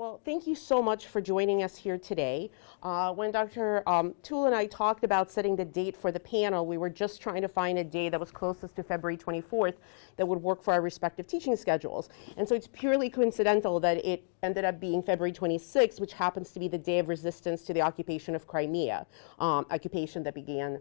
Well, thank you so much for joining us here today. When Dr. Toole and I talked about setting the date for the panel, we were just trying to find a day that was closest to February 24th that would work for our respective teaching schedules. And so it's purely coincidental that it ended up being February 26th, which happens to be the day of resistance to the occupation of Crimea, occupation that began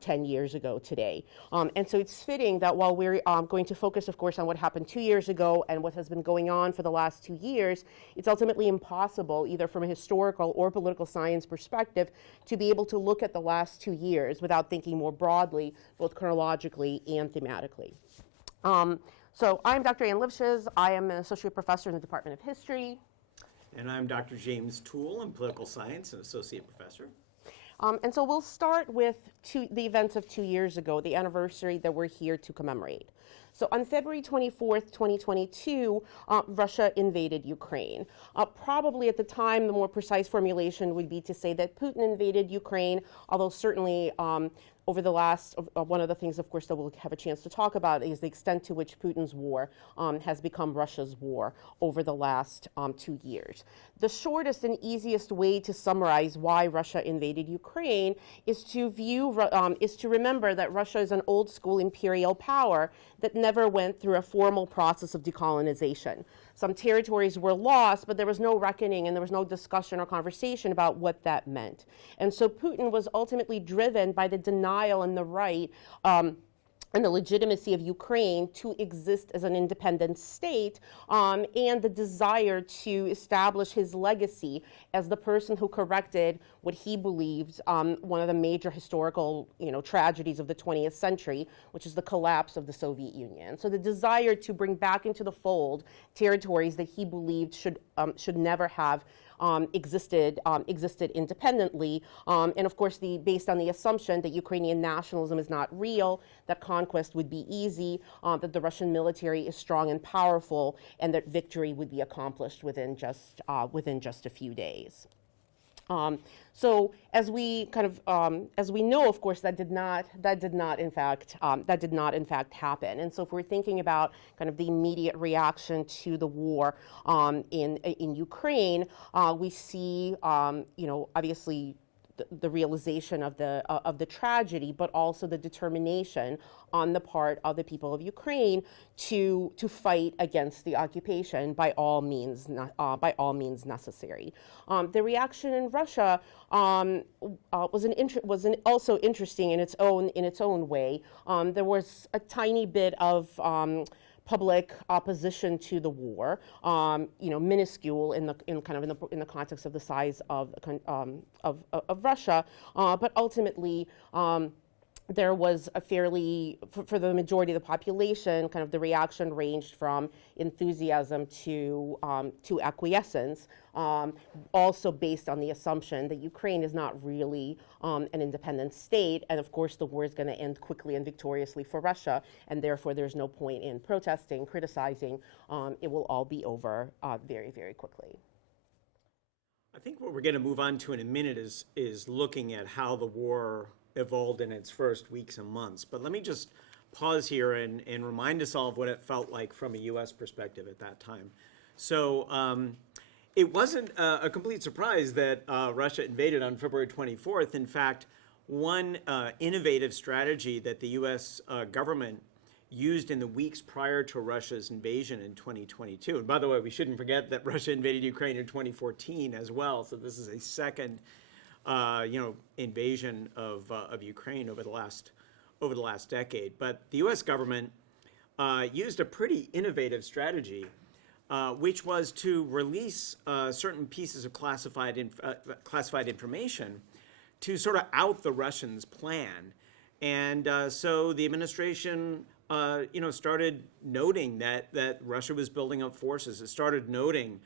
10 years ago today. And so it's fitting that while we're going to focus, of course, on what happened 2 years ago and what has been going on for the last 2 years, it's ultimately impossible, either from a historical or political science perspective, to be able to look at the last 2 years without thinking more broadly, both chronologically and thematically. So I'm Dr. Ann Lipshes. I am an associate professor in the Department of History. And I'm Dr. James Toole in political science, an associate professor. And so we'll start with the events of 2 years ago, the anniversary that we're here to commemorate. So on February 24th, 2022, Russia invaded Ukraine. Probably at the time, the more precise formulation would be to say that Putin invaded Ukraine, although certainly over the last, one of the things, of course, that we'll have a chance to talk about is the extent to which Putin's war has become Russia's war over the last 2 years. The shortest and easiest way to summarize why Russia invaded Ukraine is to remember that Russia is an old school imperial power that never went through a formal process of decolonization. Some territories were lost, but there was no reckoning and there was no discussion or conversation about what that meant. And so Putin was ultimately driven by the denial and the right and the legitimacy of Ukraine to exist as an independent state, and the desire to establish his legacy as the person who corrected what he believed one of the major historical, tragedies of the 20th century, which is the collapse of the Soviet Union. So the desire to bring back into the fold territories that he believed should never have existed independently, and of course based on the assumption that Ukrainian nationalism is not real, that conquest would be easy, that the Russian military is strong and powerful, and that victory would be accomplished within just a few days. So as we know, of course, that did not in fact happen. And so if we're thinking about kind of the immediate reaction to the war in Ukraine, we see obviously the realization of the tragedy, but also the determination on the part of the people of Ukraine to fight against the occupation by all means necessary. The reaction in Russia was also interesting in its own way. There was a tiny bit of public opposition to the war, minuscule in the context of the size of Russia, but ultimately there was a fairly, for the majority of the population, kind of the reaction ranged from enthusiasm to acquiescence, also based on the assumption that Ukraine is not really an independent state, and of course the war is going to end quickly and victoriously for Russia, and therefore there's no point in protesting, criticizing. It will all be over very, very quickly. I think what we're going to move on to in a minute is looking at how the war evolved in its first weeks and months. But let me just pause here and remind us all of what it felt like from a U.S. perspective at that time. So it wasn't a complete surprise that Russia invaded on February 24th. In fact, one innovative strategy that the U.S. government used in the weeks prior to Russia's invasion in 2022. And by the way, we shouldn't forget that Russia invaded Ukraine in 2014 as well. So this is a second invasion of Ukraine over the last decade. But the U.S. government used a pretty innovative strategy, which was to release certain pieces of classified information to sort of out the Russians' plan. And so the administration, started noting that Russia was building up forces. It started noting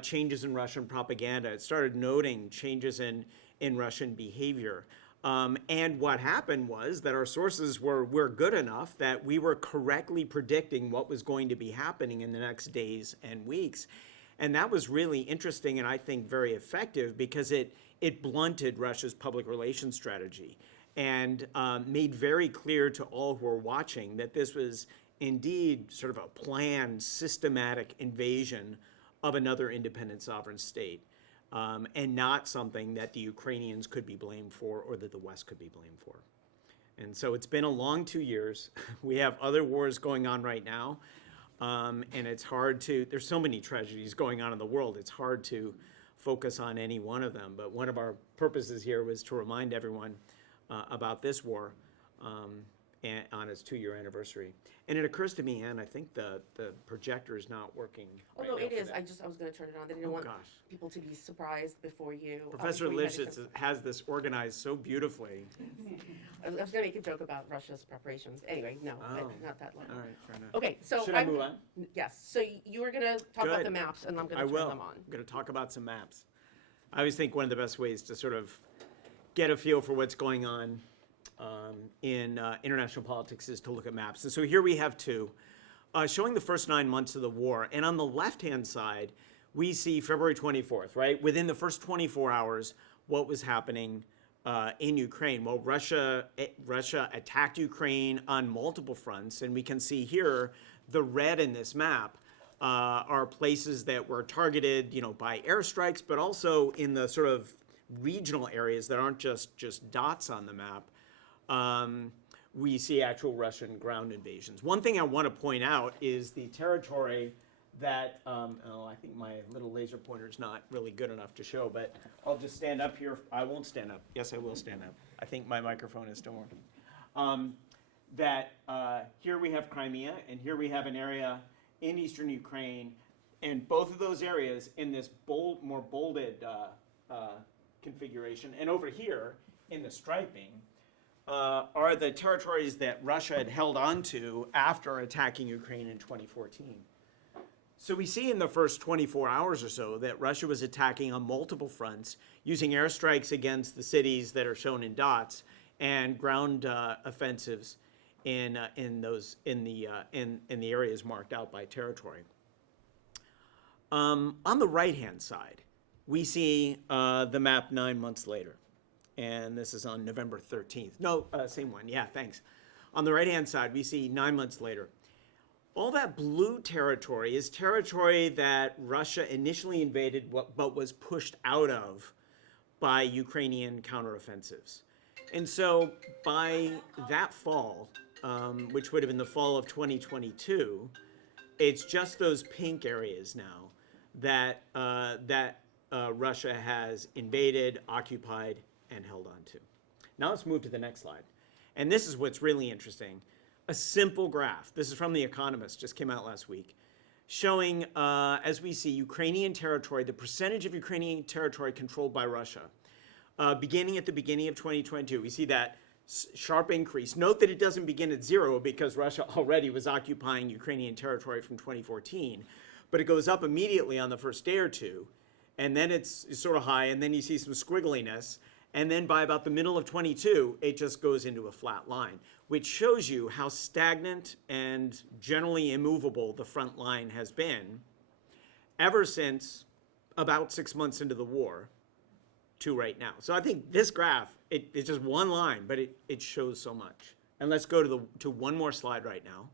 changes in Russian propaganda. It started noting changes in Russian behavior. And what happened was that our sources were good enough that we were correctly predicting what was going to be happening in the next days and weeks. And that was really interesting and I think very effective because it blunted Russia's public relations strategy and made very clear to all who were watching that this was indeed sort of a planned, systematic invasion of another independent sovereign state, and not something that the Ukrainians could be blamed for or that the West could be blamed for. And so it's been a long 2 years. We have other wars going on right now, and it's hard to, there's so many tragedies going on in the world, it's hard to focus on any one of them. But one of our purposes here was to remind everyone about this war and on its 2-year anniversary. And it occurs to me, Anne, I think the projector is not working. Oh, right no, now it for is. that. I was going to turn it on. I didn't want gosh. people to be surprised before you. Professor before you had a Lifshitz chance. has this organized so beautifully. I was going to make a joke about Russia's preparations. Anyway, no, Oh. not that long. All right, fair enough. Okay, so Should I move on? Yes. So you were going to talk about Good. the maps, and I'm going I to turn will. them on. I'm going to talk about some maps. I always think one of the best ways to sort of get a feel for what's going on in international politics is to look at maps. And so here we have two, showing the first 9 months of the war. And on the left-hand side, we see February 24th, right? Within the first 24 hours, what was happening in Ukraine. Well, Russia attacked Ukraine on multiple fronts, and we can see here the red in this map are places that were targeted, by airstrikes, but also in the sort of regional areas that aren't just dots on the map. We see actual Russian ground invasions. One thing I want to point out is the territory that, I think my little laser pointer is not really good enough to show, but I'll just stand up here. I won't stand up. Yes, I will stand up. I think my microphone is still working. Here we have Crimea, and here we have an area in eastern Ukraine, and both of those areas in this more bolded configuration, and over here in the striping, are the territories that Russia had held onto after attacking Ukraine in 2014. So we see in the first 24 hours or so that Russia was attacking on multiple fronts, using airstrikes against the cities that are shown in dots, and ground offensives in the areas marked out by territory. On the right-hand side, we see the map 9 months later. And this is on November 13th. No, same one. Yeah, thanks. On the right-hand side, we see 9 months later. All that blue territory is territory that Russia initially invaded but was pushed out of by Ukrainian counteroffensives. And so by that fall, which would have been the fall of 2022, it's just those pink areas now that Russia has invaded, occupied, and held on to. Now let's move to the next slide. And this is what's really interesting. A simple graph. This is from The Economist, just came out last week, showing, as we see, Ukrainian territory, the percentage of Ukrainian territory controlled by Russia, beginning at the beginning of 2022. We see that sharp increase. Note that it doesn't begin at 0 because Russia already was occupying Ukrainian territory from 2014, but it goes up immediately on the first day or two, and then it's sort of high, and then you see some squiggliness, and then by about the middle of 22, it just goes into a flat line, which shows you how stagnant and generally immovable the front line has been ever since about 6 months into the war to right now. So I think this graph, it's just one line, but it shows so much. And let's go to one more slide right now.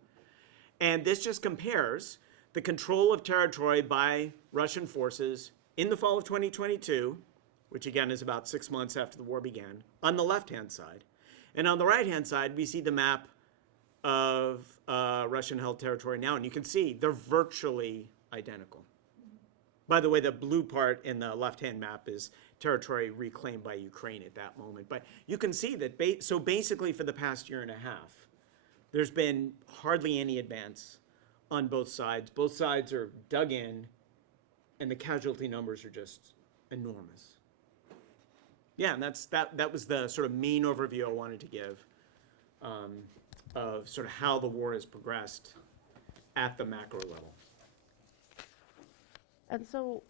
And this just compares the control of territory by Russian forces in the fall of 2022, which again is about 6 months after the war began, on the left-hand side. And on the right-hand side, we see the map of Russian-held territory now. And you can see they're virtually identical. By the way, the blue part in the left-hand map is territory reclaimed by Ukraine at that moment. But you can see that, so basically for the past year and a half, there's been hardly any advance on both sides. Both sides are dug in, and the casualty numbers are just enormous. Yeah, and that was the sort of main overview I wanted to give of sort of how the war has progressed at the macro level. And so,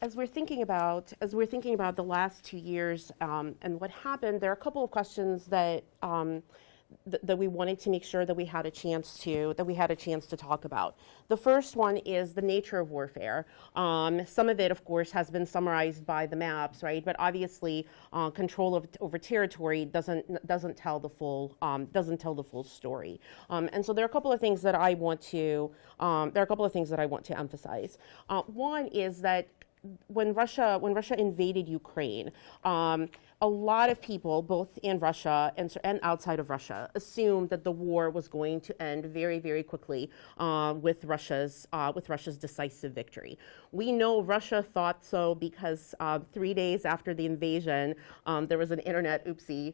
as we're thinking about the last 2 years and what happened, there are a couple of questions that that we wanted to make sure that we had a chance to talk about. The first one is the nature of warfare. Some of it, of course, has been summarized by the maps, right? But obviously, control over territory doesn't tell the full story. And so there are a couple of things that I want to emphasize. One is that when Russia invaded Ukraine, a lot of people, both in Russia and outside of Russia, assumed that the war was going to end very, very quickly with Russia's decisive victory. We know Russia thought so because 3 days after the invasion, there was an internet oopsie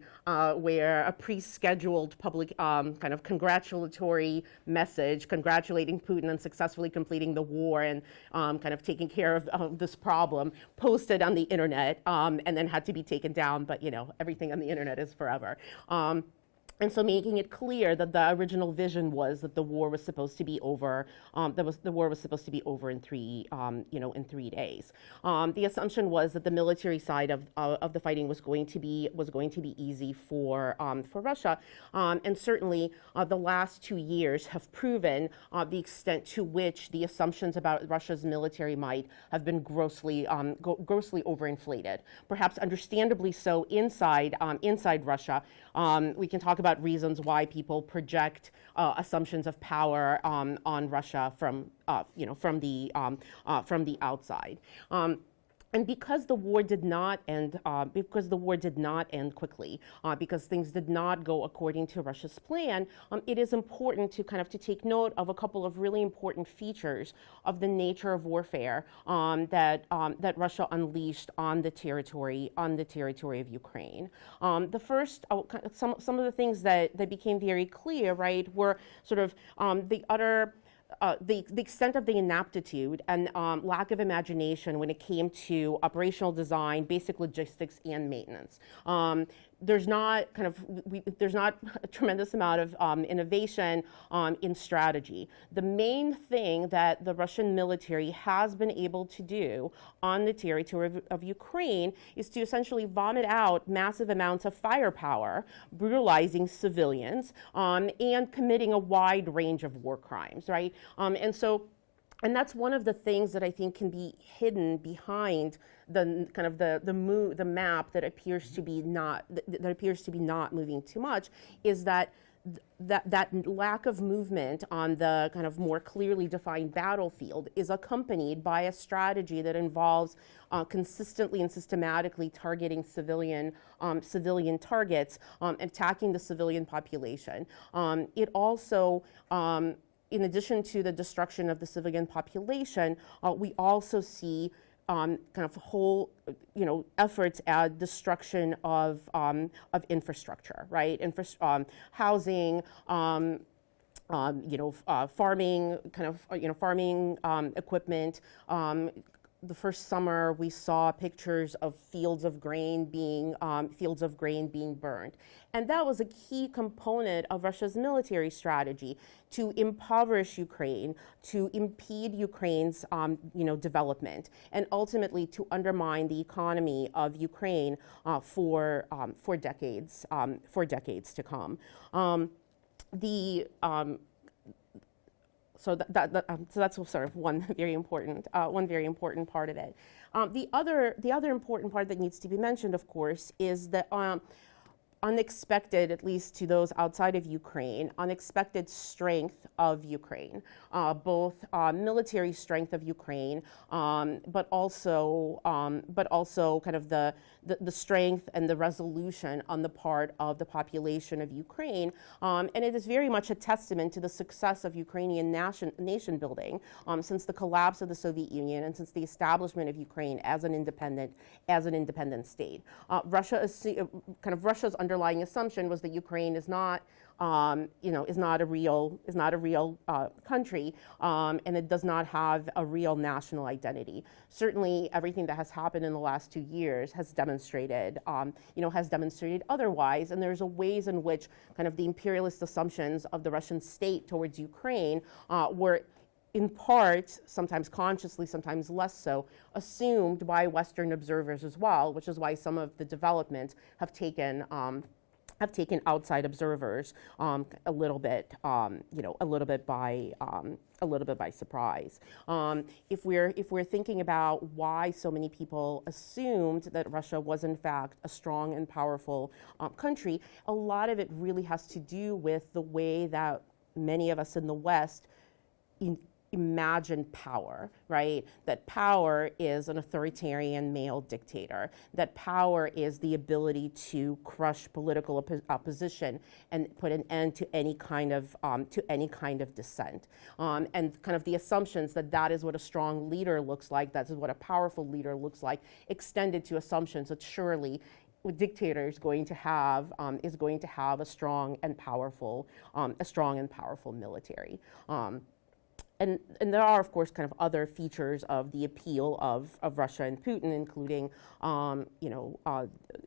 where a pre-scheduled public kind of congratulatory message congratulating Putin on successfully completing the war and kind of taking care of this problem posted on the internet and then had to be taken down. But everything on the internet is forever. And so making it clear that the original vision was that the war was supposed to be over. The war was supposed to be over in 3 days. The assumption was that the military side of the fighting was going to be easy for Russia, and certainly the last 2 years have proven the extent to which the assumptions about Russia's military might have been grossly overinflated. Perhaps understandably so inside Russia. We can talk about reasons why people project assumptions of power on Russia from the outside. And because the war did not end, quickly, because things did not go according to Russia's plan, it is important to take note of a couple of really important features of the nature of warfare that Russia unleashed on the territory of Ukraine. The first, some of the things that became very clear, right, were sort of the extent of the inaptitude and lack of imagination when it came to operational design, basic logistics, and maintenance. There's not a tremendous amount of innovation in strategy. The main thing that the Russian military has been able to do on the territory of Ukraine is to essentially vomit out massive amounts of firepower, brutalizing civilians, and committing a wide range of war crimes, right? And that's one of the things that I think can be hidden behind the map that appears to be not moving too much, is that lack of movement on the kind of more clearly defined battlefield is accompanied by a strategy that involves consistently and systematically targeting civilian targets, attacking the civilian population. It also in addition to the destruction of the civilian population, we also see kind of whole, efforts at destruction of infrastructure, right? Housing, farming, farming equipment. The first summer, we saw pictures of fields of grain being burned. And that was a key component of Russia's military strategy to impoverish Ukraine, to impede Ukraine's development, and ultimately to undermine the economy of Ukraine for decades to come. So that's sort of one very important part of it. The other important part that needs to be mentioned, of course, is that unexpected, at least to those outside of Ukraine, unexpected strength of Ukraine, both military strength of Ukraine, but also kind of the strength and the resolution on the part of the population of Ukraine. And it is very much a testament to the success of Ukrainian nation building since the collapse of the Soviet Union and since the establishment of Ukraine as an independent state. Russia's underlying assumption was that Ukraine is not a real country, and it does not have a real national identity. Certainly, everything that has happened in the last 2 years has demonstrated otherwise. And there's a ways in which kind of the imperialist assumptions of the Russian state towards Ukraine were, in part, sometimes consciously, sometimes less so, assumed by Western observers as well, which is why some of the developments have taken have taken outside observers a little bit, a little bit by surprise. If we're thinking about why so many people assumed that Russia was in fact a strong and powerful country, a lot of it really has to do with the way that many of us in the West imagine power, right? That power is an authoritarian male dictator, that power is the ability to crush political opposition and put an end to any kind of dissent. And kind of the assumptions that that is what a strong leader looks like, that is what a powerful leader looks like, extended to assumptions that surely a dictator is going to have a strong and powerful military. And there are, of course, kind of other features of the appeal of Russia and Putin, including,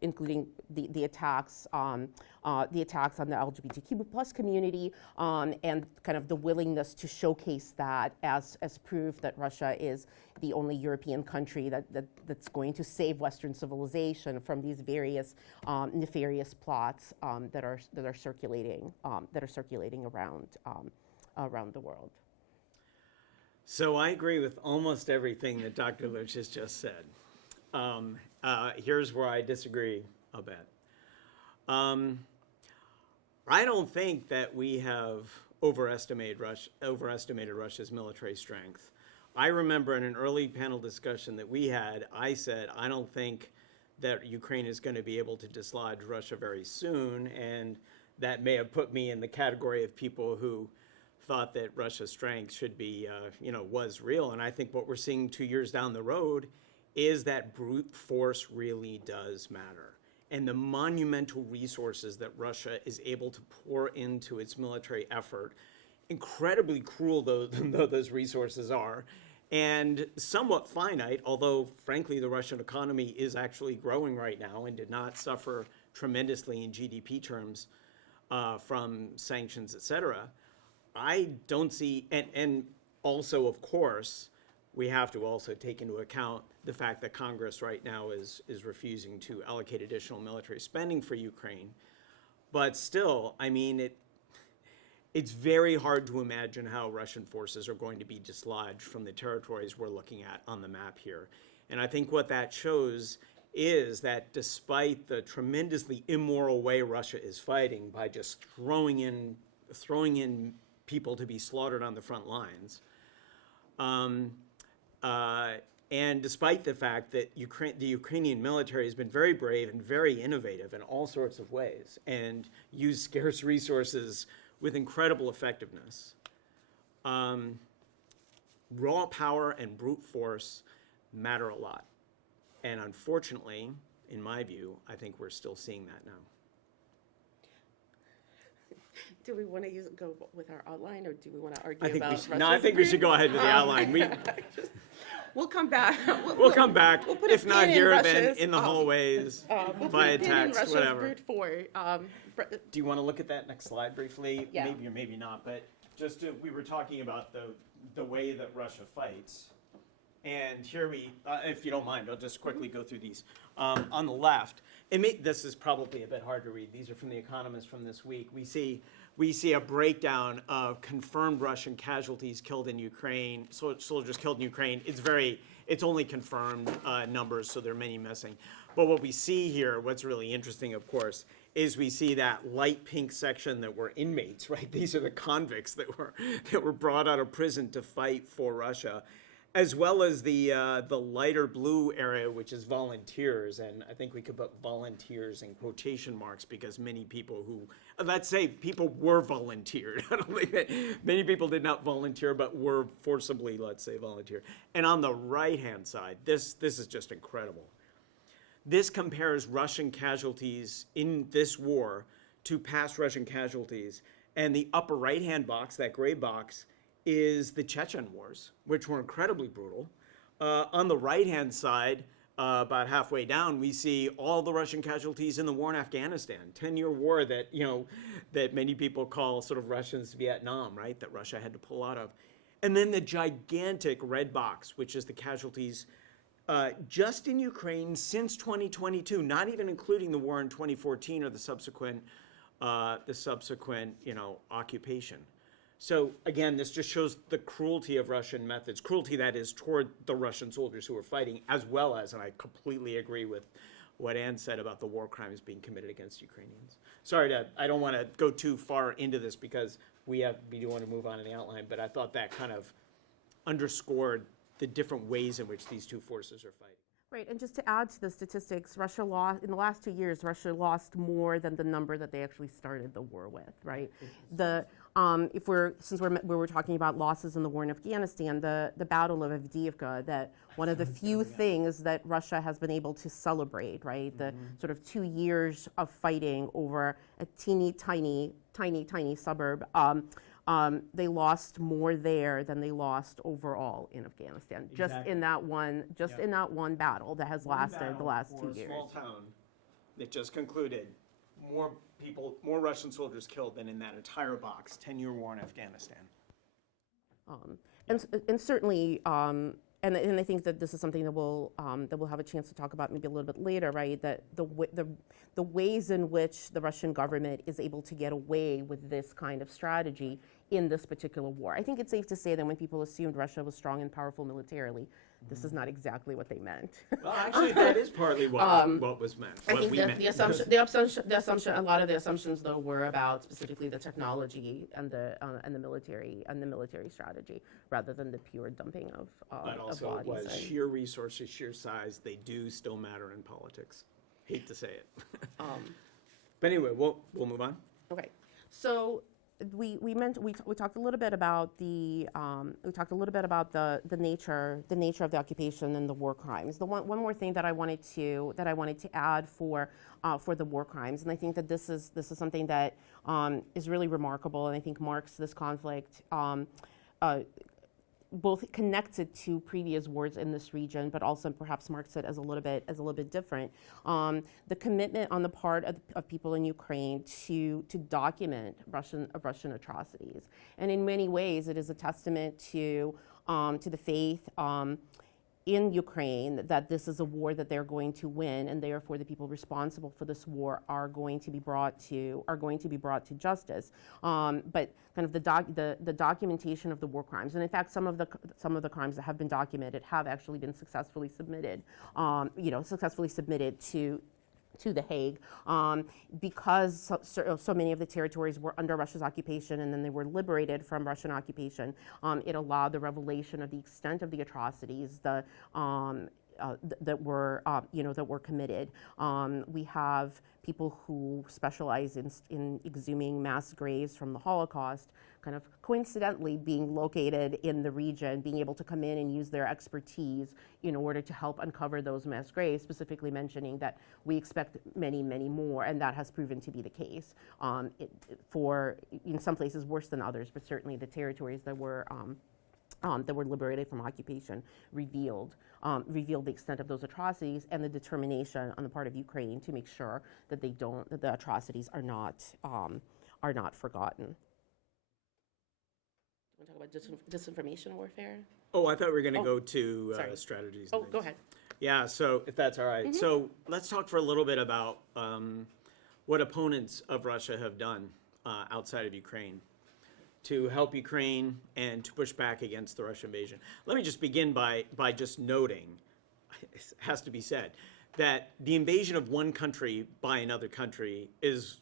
including the attacks on the LGBTQ plus community, and kind of the willingness to showcase that as proof that Russia is the only European country that's going to save Western civilization from these various nefarious plots that are circulating around the world. So I agree with almost everything that Dr. Lynch has just said. Here's where I disagree a bit. I don't think that we have overestimated Russia's military strength. I remember in an early panel discussion that we had, I said, I don't think that Ukraine is going to be able to dislodge Russia very soon, and that may have put me in the category of people who thought that Russia's strength should be, was real. And I think what we're seeing 2 years down the road is that brute force really does matter. And the monumental resources that Russia is able to pour into its military effort, incredibly cruel though those resources are, and somewhat finite, although frankly the Russian economy is actually growing right now and did not suffer tremendously in GDP terms from sanctions, et cetera. I don't see, and also, of course, we have to also take into account the fact that Congress right now is refusing to allocate additional military spending for Ukraine. But still, I mean, it's very hard to imagine how Russian forces are going to be dislodged from the territories we're looking at on the map here. And I think what that shows is that despite the tremendously immoral way Russia is fighting by just throwing in people to be slaughtered on the front lines. And despite the fact that the Ukrainian military has been very brave and very innovative in all sorts of ways and used scarce resources with incredible effectiveness, raw power and brute force matter a lot. And unfortunately, in my view, I think we're still seeing that now. Do we want to go with our outline, or do we want to argue I think about we should, Russia's no, I think we should go ahead with the outline. We'll come back. We'll come back. We'll put a If not pin in here, then Russia's, in the hallways, we'll via put a pin in text, Russia's whatever. brute force. Do you want to look at that next slide briefly? Yeah. Maybe or maybe not, but we were talking about the way that Russia fights. And here if you don't mind, I'll just quickly go through these. On the left, this is probably a bit hard to read. These are from The Economist from this week. We see a breakdown of confirmed Russian casualties killed in Ukraine, soldiers killed in Ukraine. It's only confirmed numbers, so there are many missing. But what we see here, what's really interesting, of course, is we see that light pink section that were inmates, right? These are the convicts that were brought out of prison to fight for Russia, as well as the lighter blue area, which is volunteers. And I think we could put volunteers in quotation marks because many people let's say people were volunteered. I don't think that many people did not volunteer, but were forcibly, let's say, volunteer. And on the right-hand side, this is just incredible. This compares Russian casualties in this war to past Russian casualties. And the upper right-hand box, that gray box, is the Chechen wars, which were incredibly brutal. On the right-hand side, about halfway down, we see all the Russian casualties in the war in Afghanistan, 10-year war that that many people call sort of Russia's Vietnam, right? That Russia had to pull out of. And then the gigantic red box, which is the casualties just in Ukraine since 2022, not even including the war in 2014 or the subsequent the subsequent, occupation. So again, this just shows the cruelty of Russian methods, cruelty that is toward the Russian soldiers who are fighting, as well as, and I completely agree with what Anne said about the war crimes being committed against Ukrainians. Sorry, I don't want to go too far into this because we want to move on in the outline, but I thought that kind of underscored the different ways in which these two forces are fighting. Right, and just to add to the statistics, Russia lost, in the last 2 years, Russia lost more than the number that they actually started the war with, right? Since we were talking about losses in the war in Afghanistan, the Battle of Avdiivka, that one of the few things that Russia has been able to celebrate, right? The sort of 2 years of fighting over a teeny tiny suburb. They lost more there than they lost overall in Afghanistan. Just in that one battle that has lasted the last 2 years. A small town that just concluded, more Russian soldiers killed than in that entire box 10-year war in Afghanistan. And certainly, and I think that this is something that we'll have a chance to talk about maybe a little bit later, right? That the ways in which the Russian government is able to get away with this kind of strategy in this particular war. I think it's safe to say that when people assumed Russia was strong and powerful militarily, this is not exactly what they meant. Well, actually, that is partly what was meant. I think the assumption, a lot of the assumptions though were about specifically the technology and the military strategy, rather than the pure dumping of But also of bodies. was sheer resources, sheer size. They do still matter in politics. Hate to say it. But anyway, we'll move on. Okay, so we talked a little bit about the nature of the occupation and the war crimes. The one more thing that I wanted to add for the war crimes, and I think that this is something that is really remarkable, and I think marks this conflict. Both connected to previous wars in this region, but also perhaps marks it as a little bit different. The commitment on the part of people in Ukraine to document Russian atrocities, and in many ways, it is a testament to the faith in Ukraine that this is a war that they're going to win, and therefore the people responsible for this war are going to be brought to justice. But kind of the documentation of the war crimes, and in fact some of the crimes that have been documented have actually been successfully submitted to The Hague, because so many of the territories were under Russia's occupation and then they were liberated from Russian occupation. It allowed the revelation of the extent of the atrocities that were committed. We have people who specialize in exhuming mass graves from the Holocaust, kind of coincidentally being located in the region, being able to come in and use their expertise in order to help uncover those mass graves, specifically mentioning that we expect many, many more, and that has proven to be the case. In some places worse than others, but certainly the territories that were liberated from occupation revealed the extent of those atrocities and the determination on the part of Ukraine to make sure that the atrocities are not forgotten. Do you want to talk about disinformation warfare? Oh, I thought we were going to go to strategies. Oh, go ahead. Yeah, so if that's all right. Mm-hmm. So let's talk for a little bit about what opponents of Russia have done outside of Ukraine to help Ukraine and to push back against the Russian invasion. Let me just begin by just noting, it has to be said, that the invasion of one country by another country is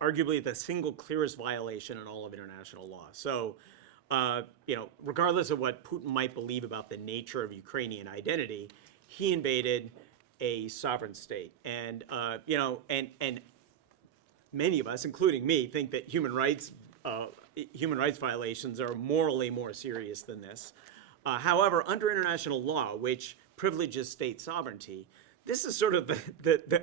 arguably the single clearest violation in all of international law. So, regardless of what Putin might believe about the nature of Ukrainian identity, he invaded a sovereign state. And, and many of us, including me, think that human rights violations are morally more serious than this. However, under international law, which privileges state sovereignty, this is sort of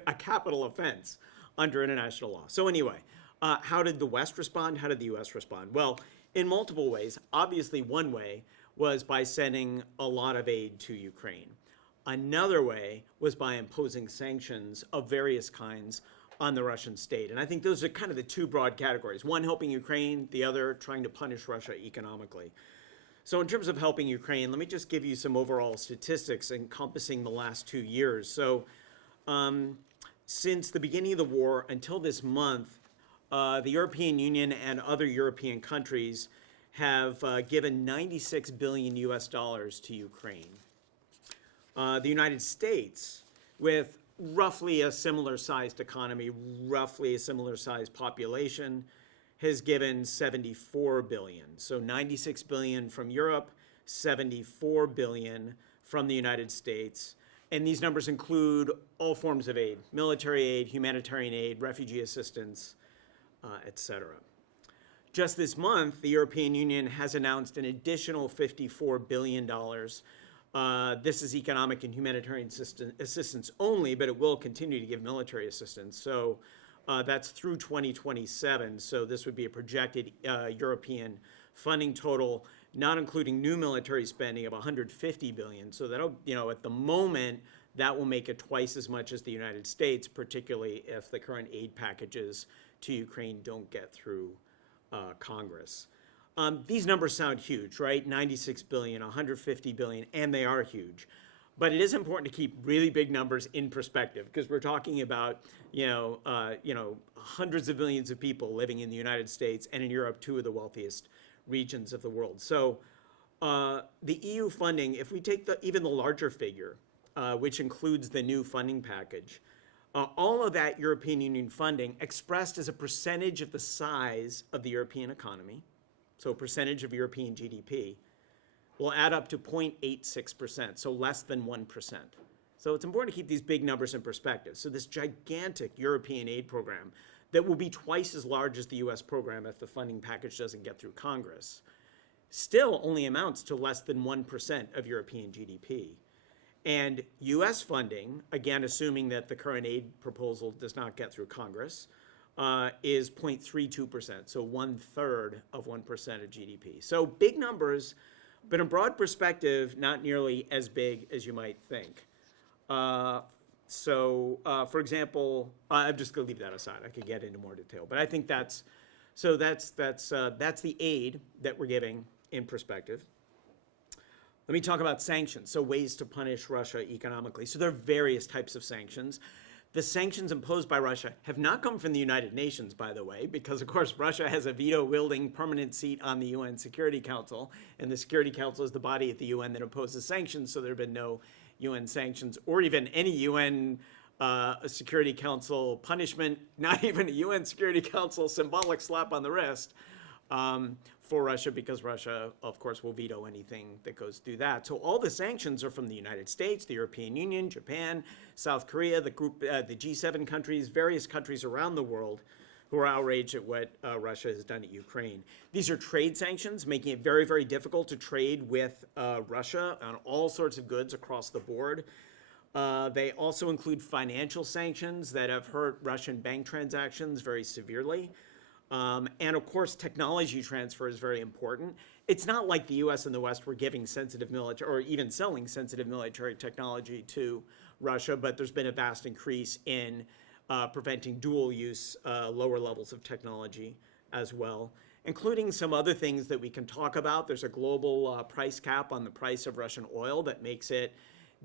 a capital offense under international law. So anyway, how did the West respond? How did the U.S. respond? Well, in multiple ways. Obviously, one way was by sending a lot of aid to Ukraine. Another way was by imposing sanctions of various kinds on the Russian state. And I think those are kind of the two broad categories. One, helping Ukraine, the other, trying to punish Russia economically. So in terms of helping Ukraine, let me just give you some overall statistics encompassing the last 2 years. So since the beginning of the war until this month, the European Union and other European countries have given 96 billion US dollars to Ukraine. The United States, with roughly a similar sized economy, roughly a similar sized population, has given 74 billion. So 96 billion from Europe, 74 billion from the United States. And these numbers include all forms of aid: military aid, humanitarian aid, refugee assistance, etc. Just this month, the European Union has announced an additional $54 billion. This is economic and humanitarian assistance only, but it will continue to give military assistance. So that's through 2027. So this would be a projected European funding total, not including new military spending, of 150 billion. So that'll, at the moment, that will make it twice as much as the United States, particularly if the current aid packages to Ukraine don't get through Congress. These numbers sound huge, right? 96 billion, 150 billion, and they are huge. But it is important to keep really big numbers in perspective, because we're talking about, hundreds of millions of people living in the United States and in Europe, two of the wealthiest regions of the world. So the EU funding, if we take even the larger figure, which includes the new funding package, all of that European Union funding expressed as a percentage of the size of the European economy, so a percentage of European GDP, will add up to 0.86%, so less than 1%. So it's important to keep these big numbers in perspective. So this gigantic European aid program that will be twice as large as the US program if the funding package doesn't get through Congress, still only amounts to less than 1% of European GDP. And US funding, again assuming that the current aid proposal does not get through Congress, is 0.32%, so 1/3 of 1% of GDP. So big numbers, but in broad perspective, not nearly as big as you might think. For example, I'm just going to leave that aside. I could get into more detail, but I think that's the aid that we're giving in perspective. Let me talk about sanctions, so ways to punish Russia economically. So there are various types of sanctions. The sanctions imposed by Russia have not come from the United Nations, by the way, because, of course, Russia has a veto-wielding permanent seat on the UN Security Council, and the Security Council is the body at the UN that imposes sanctions, so there have been no UN sanctions or even any UN Security Council punishment, not even a UN Security Council symbolic slap on the wrist for Russia, because Russia, of course, will veto anything that goes through that. So all the sanctions are from the United States, the European Union, Japan, South Korea, the G7 countries, various countries around the world who are outraged at what Russia has done at Ukraine. These are trade sanctions, making it very, very difficult to trade with Russia on all sorts of goods across the board. They also include financial sanctions that have hurt Russian bank transactions very severely. And of course, technology transfer is very important. It's not like the US and the West were giving sensitive military or even selling sensitive military technology to Russia, but there's been a vast increase in preventing dual use, lower levels of technology as well, including some other things that we can talk about. There's a global price cap on the price of Russian oil that makes it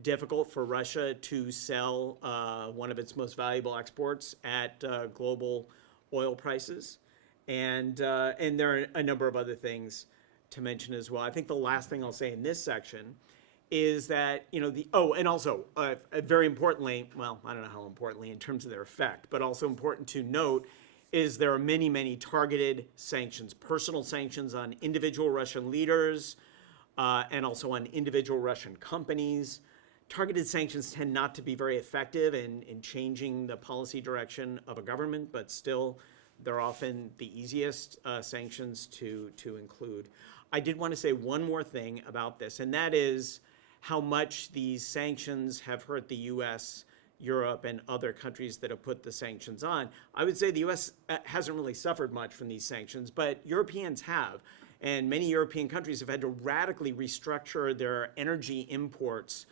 difficult for Russia to sell one of its most valuable exports at global oil prices. And there are a number of other things to mention as well. I think the last thing I'll say in this section is that, and also very importantly, well, I don't know how importantly in terms of their effect, but also important to note is there are many, many targeted sanctions, personal sanctions on individual Russian leaders and also on individual Russian companies. Targeted sanctions tend not to be very effective in changing the policy direction of a government, but still they're often the easiest sanctions to include. I did want to say one more thing about this, and that is how much these sanctions have hurt the US, Europe, and other countries that have put the sanctions on. I would say the US hasn't really suffered much from these sanctions, but Europeans have. And many European countries have had to radically restructure their energy imports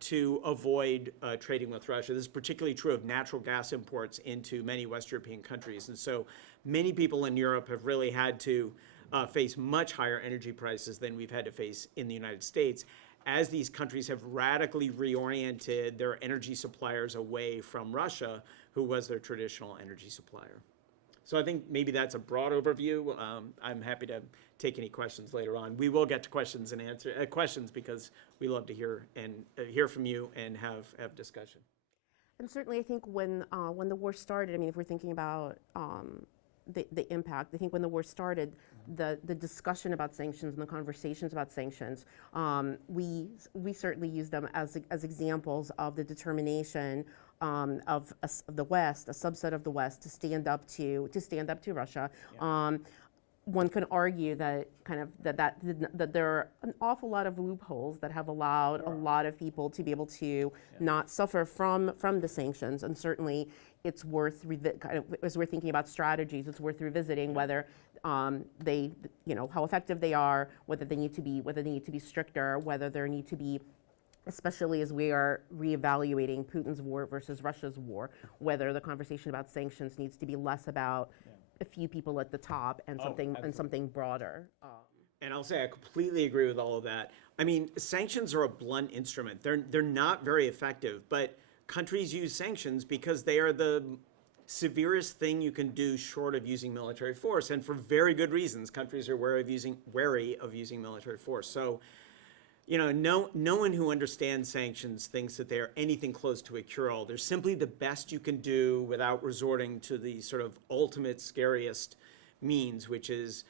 to avoid trading with Russia. This is particularly true of natural gas imports into many West European countries. And so many people in Europe have really had to face much higher energy prices than we've had to face in the United States, as these countries have radically reoriented their energy suppliers away from Russia, who was their traditional energy supplier. So I think maybe that's a broad overview. I'm happy to take any questions later on. We will get to questions and questions because we love to hear from you and have discussion. And certainly, I think when the war started, I mean, if we're thinking about the impact, I think when the war started, the discussion about sanctions and the conversations about sanctions, we certainly used them as examples of the determination of the West, a subset of the West, to stand up to Russia. Yeah. One can argue that that there are an awful lot of loopholes that have allowed a lot of people to be able to not suffer from the sanctions, and certainly it's worth as we're thinking about strategies, it's worth revisiting whether they, how effective they are, whether they need to be stricter, whether there need to be, especially as we are reevaluating Putin's war versus Russia's war, whether the conversation about sanctions needs to be less about a few people at the top and something broader. And I'll say I completely agree with all of that. I mean, sanctions are a blunt instrument. They're not very effective, but countries use sanctions because they are the severest thing you can do short of using military force, and for very good reasons. Countries are wary of using military force. So, no one who understands sanctions thinks that they are anything close to a cure-all. They're simply the best you can do without resorting to the sort of ultimate scariest means, which is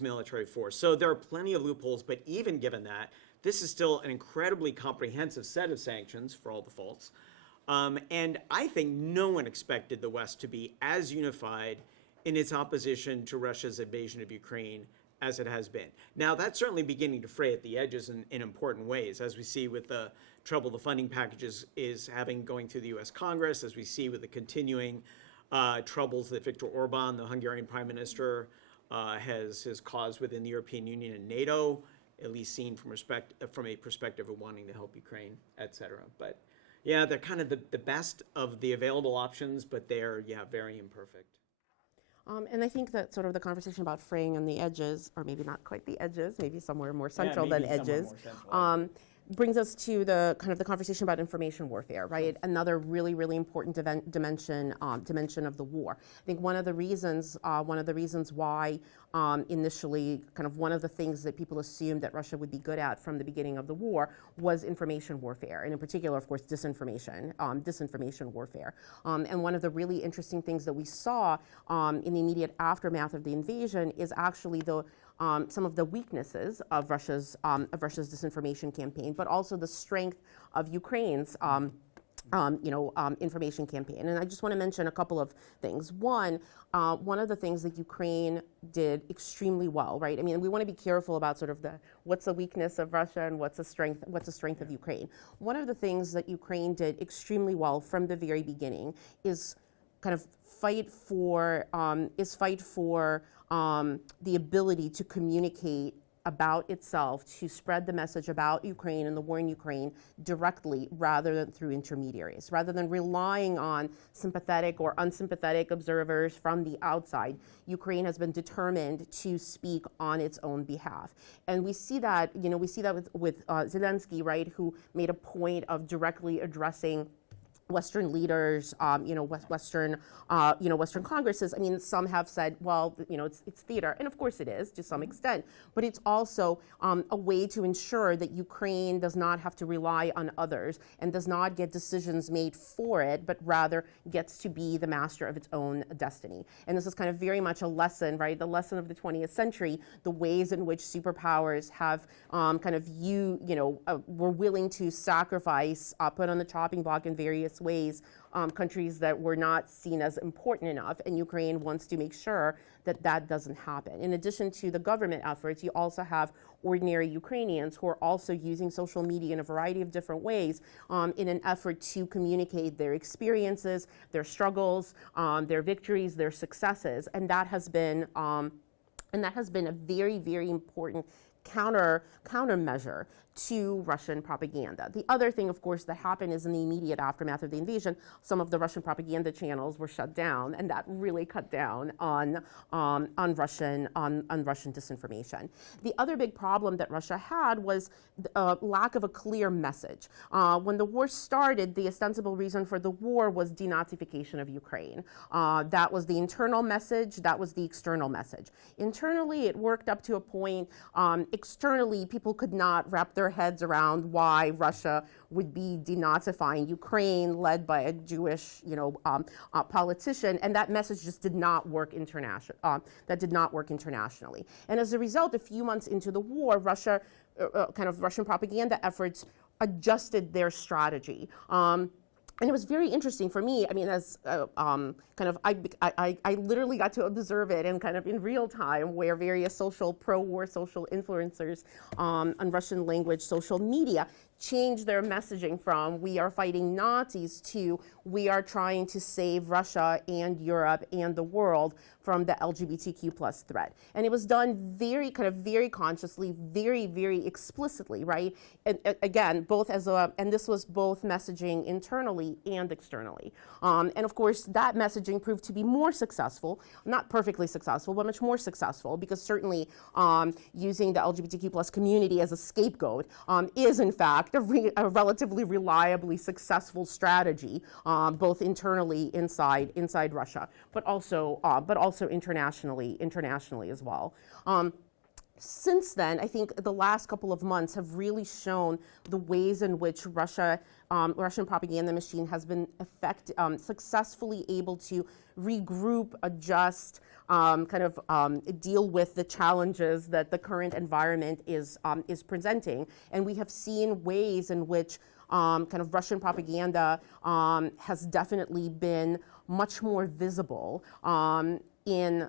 military force. So there are plenty of loopholes, but even given that, this is still an incredibly comprehensive set of sanctions for all the faults. And I think no one expected the West to be as unified in its opposition to Russia's invasion of Ukraine as it has been. Now, that's certainly beginning to fray at the edges in important ways, as we see with the trouble the funding packages is having going through the U.S. Congress, as we see with the continuing troubles that Viktor Orban, the Hungarian prime minister, has caused within the European Union and NATO, at least seen from a perspective of wanting to help Ukraine, et cetera. But yeah, they're kind of the best of the available options, but they're, very imperfect. And I think that sort of the conversation about fraying on the edges, or maybe not quite the edges, maybe somewhere more central than edges, brings us to the kind of the conversation about information warfare, right? Another really, really important dimension of the war. I think one of the reasons why initially, kind of one of the things that people assumed that Russia would be good at from the beginning of the war was information warfare, and in particular, of course, disinformation warfare. And one of the really interesting things that we saw in the immediate aftermath of the invasion is actually some of the weaknesses of Russia's disinformation campaign, but also the strength of Ukraine's information campaign. And I just want to mention a couple of things. One of the things that Ukraine did extremely well, right? I mean, we want to be careful about sort of what's the weakness of Russia and what's the strength of Ukraine. One of the things that Ukraine did extremely well from the very beginning is kind of fight for the ability to communicate about itself, to spread the message about Ukraine and the war in Ukraine directly rather than through intermediaries, rather than relying on sympathetic or unsympathetic observers from the outside. Ukraine has been determined to speak on its own behalf. And we see that, with Zelensky, right, who made a point of directly addressing Western leaders, Western Congresses. I mean, some have said, well, it's theater, and of course it is to some extent, but it's also a way to ensure that Ukraine does not have to rely on others and does not get decisions made for it, but rather gets to be the master of its own destiny. And this is kind of very much a lesson, right? The lesson of the 20th century, the ways in which superpowers have were willing to sacrifice, put on the chopping block in various ways, countries that were not seen as important enough, and Ukraine wants to make sure that that doesn't happen. In addition to the government efforts, you also have ordinary Ukrainians who are also using social media in a variety of different ways in an effort to communicate their experiences, their struggles, their victories, their successes, and that has been a very, very important countermeasure to Russian propaganda. The other thing, of course, that happened is in the immediate aftermath of the invasion, some of the Russian propaganda channels were shut down, and that really cut down on Russian disinformation. The other big problem that Russia had was lack of a clear message. When the war started, the ostensible reason for the war was denazification of Ukraine. That was the internal message, that was the external message. Internally, it worked up to a point. Externally, people could not wrap their heads around why Russia would be denazifying Ukraine, led by a Jewish, politician, and that message just did not work internationally. And as a result, a few months into the war, Russian propaganda efforts adjusted their strategy. And it was very interesting for me. I mean, as I literally got to observe it and kind of in real time, where various pro-war social influencers on Russian language social media changed their messaging from "we are fighting Nazis" to "we are trying to save Russia and Europe and the world from the LGBTQ plus threat." And it was done very consciously, very, very explicitly, right? And again, and this was both messaging internally and externally. And of course, that messaging proved to be more successful, not perfectly successful, but much more successful, because certainly using the LGBTQ plus community as a scapegoat is in fact a relatively reliably successful strategy, both internally inside Russia, but also internationally as well. Since then, I think the last couple of months have really shown the ways in which Russian propaganda machine has been successfully able to regroup, adjust, deal with the challenges that the current environment is presenting. And we have seen ways in which Russian propaganda has definitely been much more visible in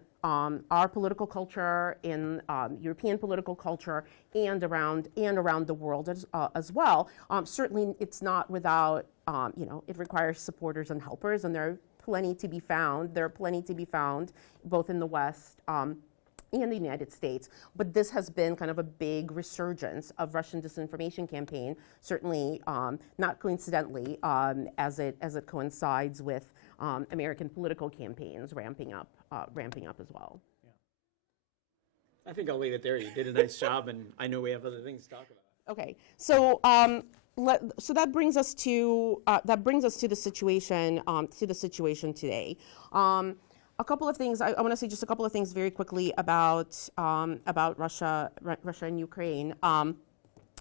our political culture, in European political culture, and around the world as well. Certainly, it's not without it requires supporters and helpers, and there are plenty to be found. There are plenty to be found, both in the West and the United States. But this has been kind of a big resurgence of Russian disinformation campaign. Certainly, not coincidentally, as it coincides with American political campaigns ramping up as well. Yeah. I think I'll leave it there. You did a nice job, and I know we have other things to talk about. Okay, so so that brings us to the situation today. A couple of things. I want to say just a couple of things very quickly about Russia and Ukraine. I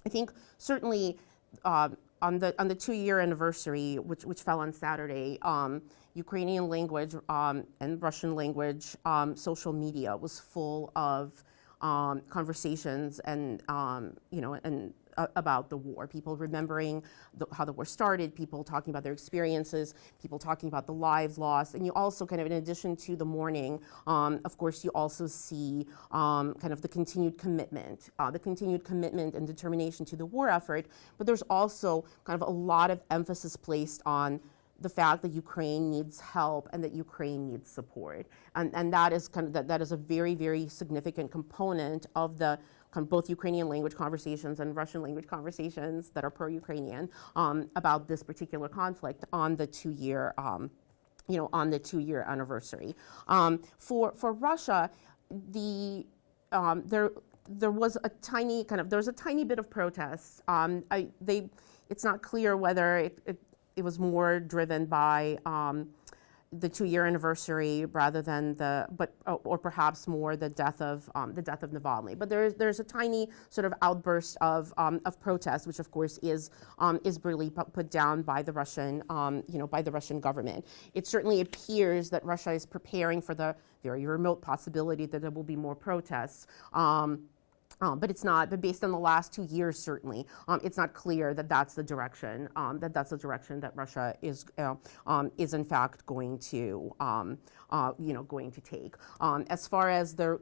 think certainly on the 2-year anniversary, which fell on Saturday, Ukrainian language and Russian language social media was full of conversations and about the war. People remembering how the war started, people talking about their experiences, people talking about the lives lost. And you also in addition to the mourning, of course, you also see the continued commitment and determination to the war effort. But there's also a lot of emphasis placed on the fact that Ukraine needs help and that Ukraine needs support. And that is that is a very, very significant component of the both Ukrainian language conversations and Russian language conversations that are pro-Ukrainian about this particular conflict on the 2-year anniversary. For Russia, there was a tiny bit of protest. It's not clear whether it was more driven by the 2-year anniversary rather than or perhaps more the death of Navalny. But there's a tiny sort of outburst of protest, which of course is brutally put down by the Russian government. It certainly appears that Russia is preparing for the very remote possibility that there will be more protests. But it's not. But based on the last 2 years, certainly, it's not clear that that's the direction. That Russia is in fact going to take. As far as the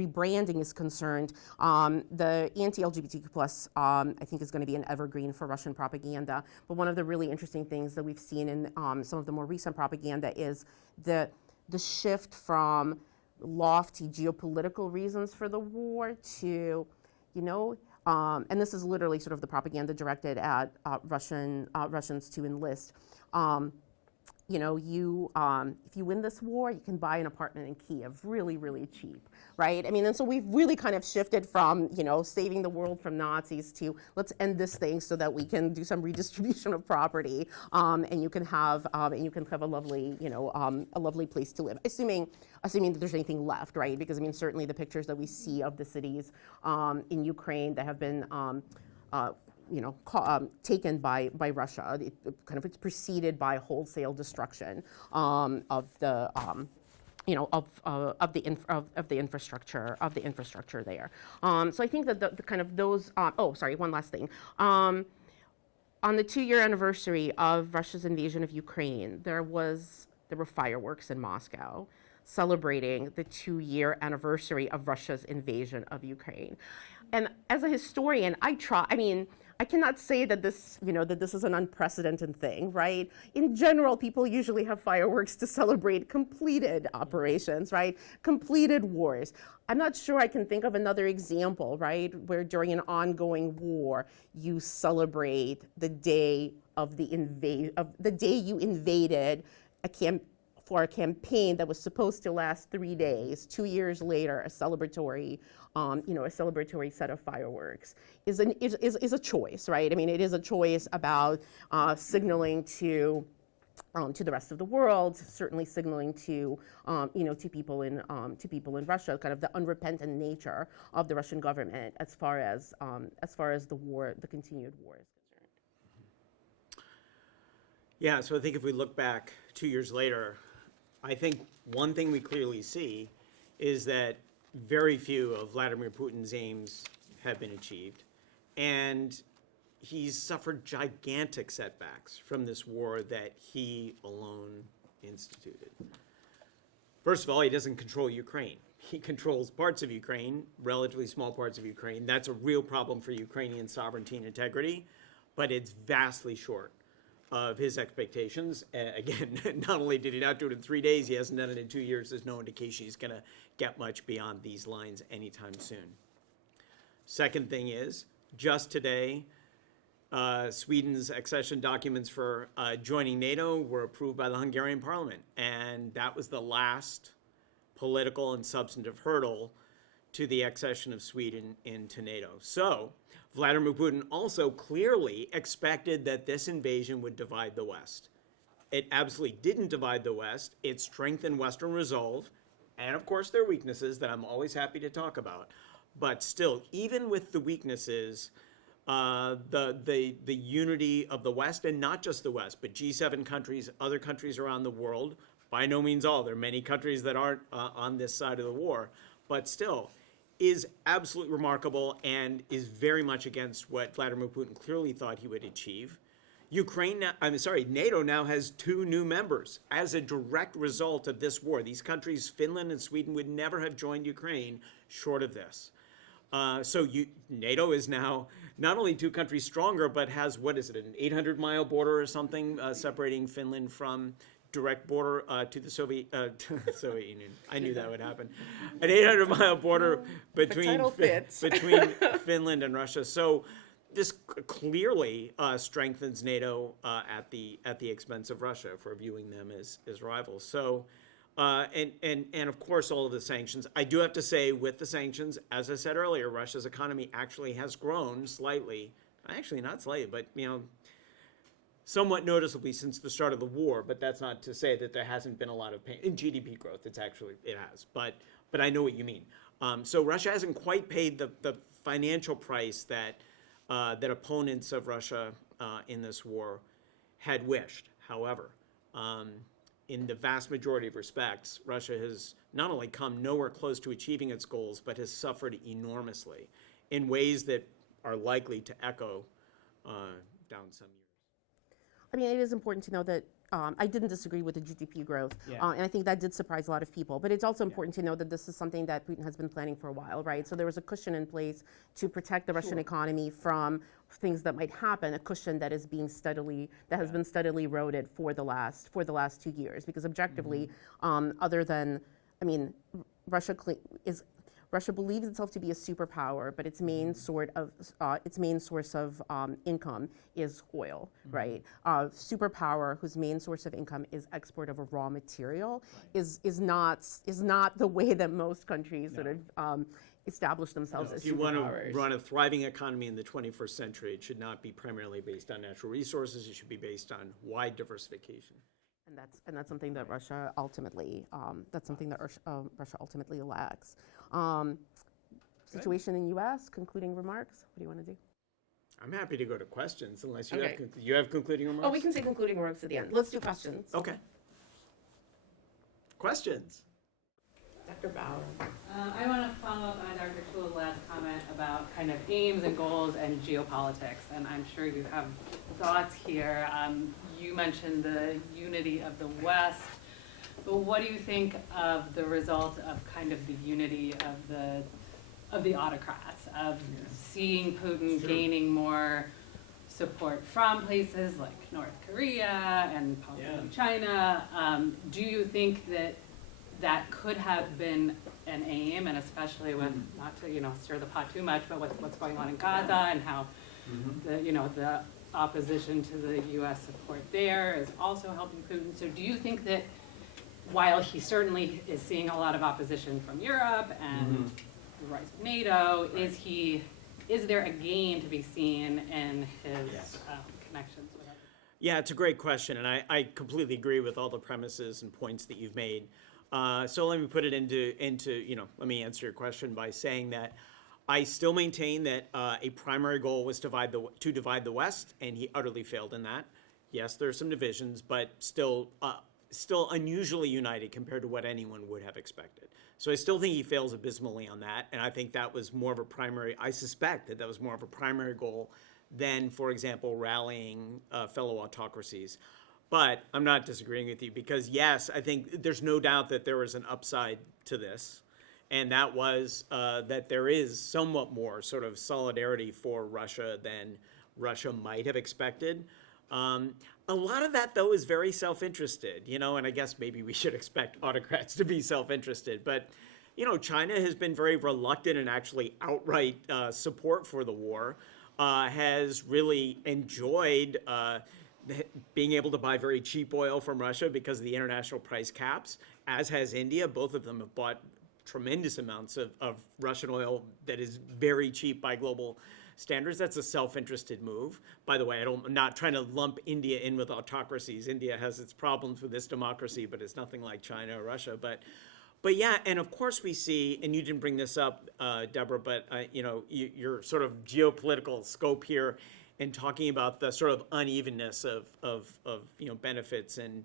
rebranding is concerned, the anti-LGBTQ plus I think is going to be an evergreen for Russian propaganda. But one of the really interesting things that we've seen in some of the more recent propaganda is the shift from lofty geopolitical reasons for the war to, you know, and this is literally sort of the propaganda directed at Russians to enlist. You know, if you win this war, you can buy an apartment in Kiev really, really cheap, right? I mean, and so we've really kind of shifted from, you know, saving the world from Nazis to let's end this thing so that we can do some redistribution of property, and you can have a lovely, you know, a lovely place to live, assuming that there's anything left, right? Because I mean, certainly the pictures that we see of the cities in Ukraine that have been you know, taken by Russia. It's preceded by wholesale destruction of the you know, of the infrastructure there. So I think that the kind of those. Oh, sorry, one last thing. On the 2-year anniversary of Russia's invasion of Ukraine, there were fireworks in Moscow celebrating the 2-year anniversary of Russia's invasion of Ukraine. And as a historian, I cannot say that this is an unprecedented thing, right? In general, people usually have fireworks to celebrate completed operations, right? Completed wars. I'm not sure I can think of another example, right, where during an ongoing war, you celebrate the day you invaded for a campaign that was supposed to last 3 days. 2 years later, a celebratory set of fireworks is a choice, right? I mean, it is a choice about signaling to the rest of the world, certainly signaling to people in Russia, kind of the unrepentant nature of the Russian government as far as the continued war is concerned. Yeah, so I think if we look back 2 years later, I think one thing we clearly see is that very few of Vladimir Putin's aims have been achieved. And he's suffered gigantic setbacks from this war that he alone instituted. First of all, he doesn't control Ukraine. He controls parts of Ukraine, relatively small parts of Ukraine. That's a real problem for Ukrainian sovereignty and integrity, but it's vastly short of his expectations. Again, not only did he not do it in 3 days, he hasn't done it in 2 years. There's no indication he's going to get much beyond these lines anytime soon. Second thing is, just today, Sweden's accession documents for joining NATO were approved by the Hungarian parliament. And that was the last political and substantive hurdle to the accession of Sweden into NATO. So Vladimir Putin also clearly expected that this invasion would divide the West. It absolutely didn't divide the West. It strengthened Western resolve, and of course there are weaknesses that I'm always happy to talk about. But still, even with the weaknesses, the unity of the West, and not just the West, but G7 countries, other countries around the world, by no means all. There are many countries that aren't on this side of the war, but still, is absolutely remarkable and is very much against what Vladimir Putin clearly thought he would achieve. NATO now has 2 new members as a direct result of this war. These countries, Finland and Sweden, would never have joined Ukraine short of this. NATO is now not only 2 countries stronger, but has, what is it, an 800-mile border or something separating Finland from direct border to the Soviet Union. I knew that would happen. An 800-mile border between Finland and Russia. So this clearly strengthens NATO at the expense of Russia, if we're viewing them as rivals. So, and of course, all of the sanctions. I do have to say, with the sanctions, as I said earlier, Russia's economy actually has grown slightly. Actually, not slightly, but somewhat noticeably since the start of the war. But that's not to say that there hasn't been a lot of pain in GDP growth. It has. But I know what you mean. So Russia hasn't quite paid the financial price that opponents of Russia in this war had wished. However, in the vast majority of respects, Russia has not only come nowhere close to achieving its goals, but has suffered enormously in ways that are likely to echo down some years. I mean, it is important to know that I didn't disagree with the GDP growth, and I think that did surprise a lot of people. But it's also important to know that this is something that Putin has been planning for a while, right? So there was a cushion in place to protect the Russian economy from things that might happen. A cushion that has been steadily eroded for the last 2 years. Because objectively, other than, I mean, Russia Russia believes itself to be a superpower, but its main source of income is oil, right? Superpower whose main source of income is export of a raw material is not the way that most countries sort of establish themselves as If you want superpowers. to run a thriving economy in the 21st century, it should not be primarily based on natural resources. It should be based on wide diversification. And that's something that Russia ultimately Russia ultimately lacks. Situation in U.S. Concluding remarks. What do you want to do? I'm happy to go to questions unless you Okay. you have concluding remarks. Oh, we can say concluding remarks at the end. Let's do questions. Okay. Questions. Dr. Bauer. I want to follow up on Dr. Toole's last comment about kind of aims and goals and geopolitics, and I'm sure you have thoughts here. You mentioned the unity of the West, but what do you think of the result of kind of the unity of the autocrats, of seeing Putin gaining more support from places like North Korea and possibly China? Do you think that could have been an aim, and especially with, not to stir the pot too much, but what's going on in Gaza and how the opposition to the U.S. support there is also helping Putin. So do you think that while he certainly is seeing a lot of opposition from Europe and the rise of NATO, is there a gain to be seen in his connections with others? Yeah, it's a great question, and I completely agree with all the premises and points that you've made. So let me put it into let me answer your question by saying that I still maintain that a primary goal was to divide the West, and he utterly failed in that. Yes, there are some divisions, but still unusually united compared to what anyone would have expected. So I still think he fails abysmally on that, and I think that was more of a primary. I suspect that was more of a primary goal than, for example, rallying fellow autocracies. But I'm not disagreeing with you because, yes, I think there's no doubt that there was an upside to this, and that was that there is somewhat more sort of solidarity for Russia than Russia might have expected. A lot of that, though, is very self-interested, and I guess maybe we should expect autocrats to be self-interested. But, China has been very reluctant and actually outright support for the war, has really enjoyed being able to buy very cheap oil from Russia because of the international price caps, as has India. Both of them have bought tremendous amounts of Russian oil that is very cheap by global standards. That's a self-interested move. By the way, I'm not trying to lump India in with autocracies. India has its problems with its democracy, but it's nothing like China or Russia. But yeah, and of course we see, and you didn't bring this up, Deborah, but your sort of geopolitical scope here and talking about the sort of unevenness of benefits and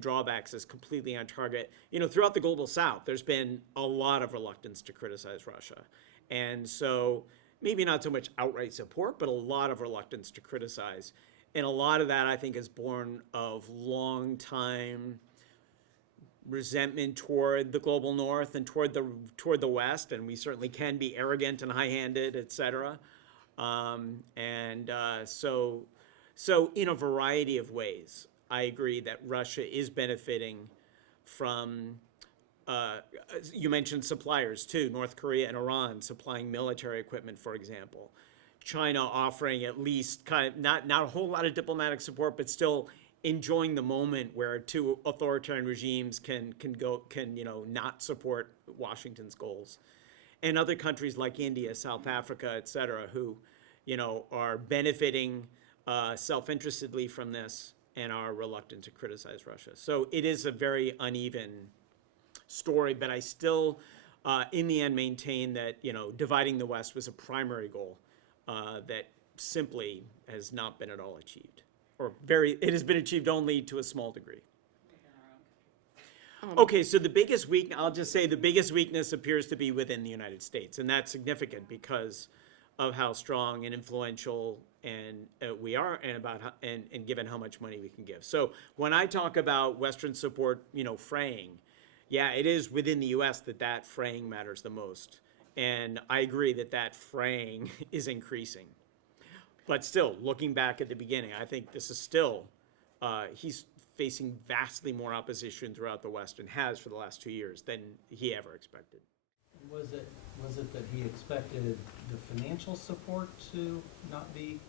drawbacks is completely on target. Throughout the global South, there's been a lot of reluctance to criticize Russia. And so maybe not so much outright support, but a lot of reluctance to criticize. And a lot of that, I think, is born of long time resentment toward the global North and toward the West. And we certainly can be arrogant and high-handed, et cetera. So in a variety of ways, I agree that Russia is benefiting from, you mentioned suppliers too, North Korea and Iran supplying military equipment, for example. China offering at least kind of not a whole lot of diplomatic support, but still enjoying the moment where two authoritarian regimes can not support Washington's goals. And other countries like India, South Africa, et cetera, who, are benefiting self-interestedly from this and are reluctant to criticize Russia. So it is a very uneven story, but I still, in the end, maintain that, dividing the West was a primary goal that simply has not been at all achieved. It has been achieved only to a small degree. Okay, so I'll just say the biggest weakness appears to be within the United States, and that's significant because of how strong and influential and we are, and given how much money we can give. So when I talk about Western support, fraying, yeah, it is within the U.S. that fraying matters the most, and I agree that fraying is increasing. But still, looking back at the beginning, I think this is still he's facing vastly more opposition throughout the West and has for the last 2 years than he ever expected. Was it that he expected the financial support to not be?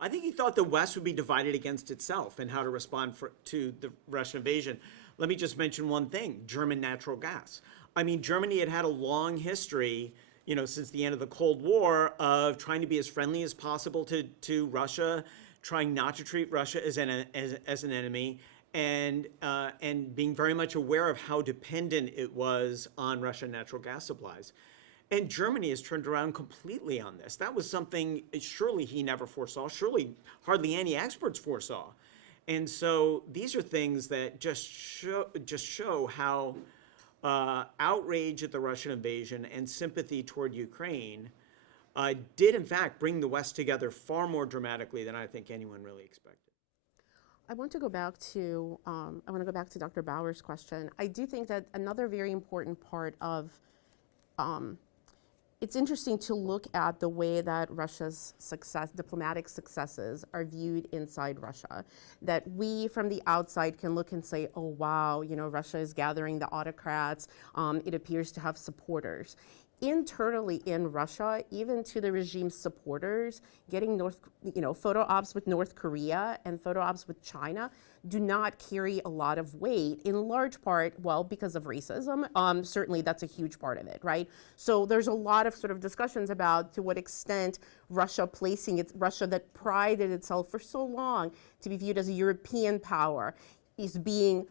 I think he thought the West would be divided against itself and how to respond to the Russian invasion. Let me just mention one thing: German natural gas. I mean, Germany had had a long history, since the end of the Cold War, of trying to be as friendly as possible to Russia, trying not to treat Russia as an enemy, and being very much aware of how dependent it was on Russian natural gas supplies. And Germany has turned around completely on this. That was something surely he never foresaw, surely hardly any experts foresaw. And so these are things that just show how outrage at the Russian invasion and sympathy toward Ukraine did in fact bring the West together far more dramatically than I think anyone really expected. I want to go back to Dr. Bauer's question. I do think that another very important part of it's interesting to look at the way that Russia's diplomatic successes are viewed inside Russia. That we from the outside can look and say, oh wow, Russia is gathering the autocrats, it appears to have supporters. Internally in Russia, even to the regime's supporters, getting photo ops with North Korea and photo ops with China do not carry a lot of weight, in large part, because of racism. Certainly that's a huge part of it, right? So there's a lot of sort of discussions about to what extent Russia that prided itself for so long to be viewed as a European power is being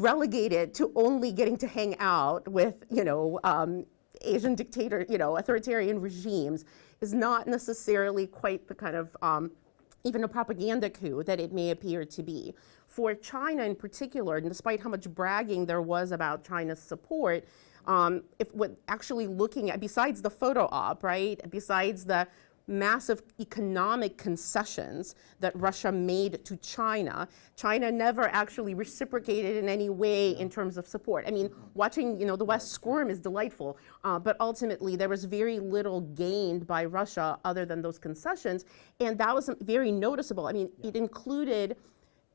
relegated to only getting to hang out with, Asian authoritarian regimes is not necessarily quite the kind of even a propaganda coup that it may appear to be. For China in particular, and despite how much bragging there was about China's support, actually looking at, besides the photo op, right, besides the massive economic concessions that Russia made to China, China never actually reciprocated in any way in terms of support. I mean, watching the West squirm is delightful, but ultimately there was very little gained by Russia other than those concessions, and that was very noticeable. I mean, it included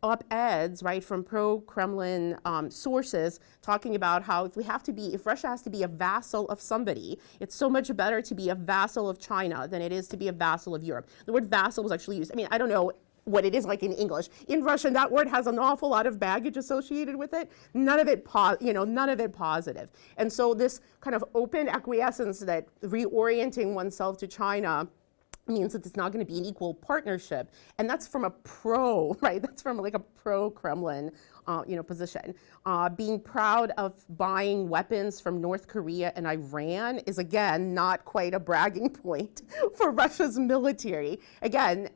op-eds, right, from pro-Kremlin sources talking about how if Russia has to be a vassal of somebody, it's so much better to be a vassal of China than it is to be a vassal of Europe. The word vassal was actually used. I mean, I don't know what it is like in English. In Russian, that word has an awful lot of baggage associated with it. None of it positive. And so this kind of open acquiescence that reorienting oneself to China means that it's not going to be an equal partnership, and that's from a right? That's from like a pro-Kremlin, position. Being proud of buying weapons from North Korea and Iran is again not quite a bragging point for Russia's military. Again,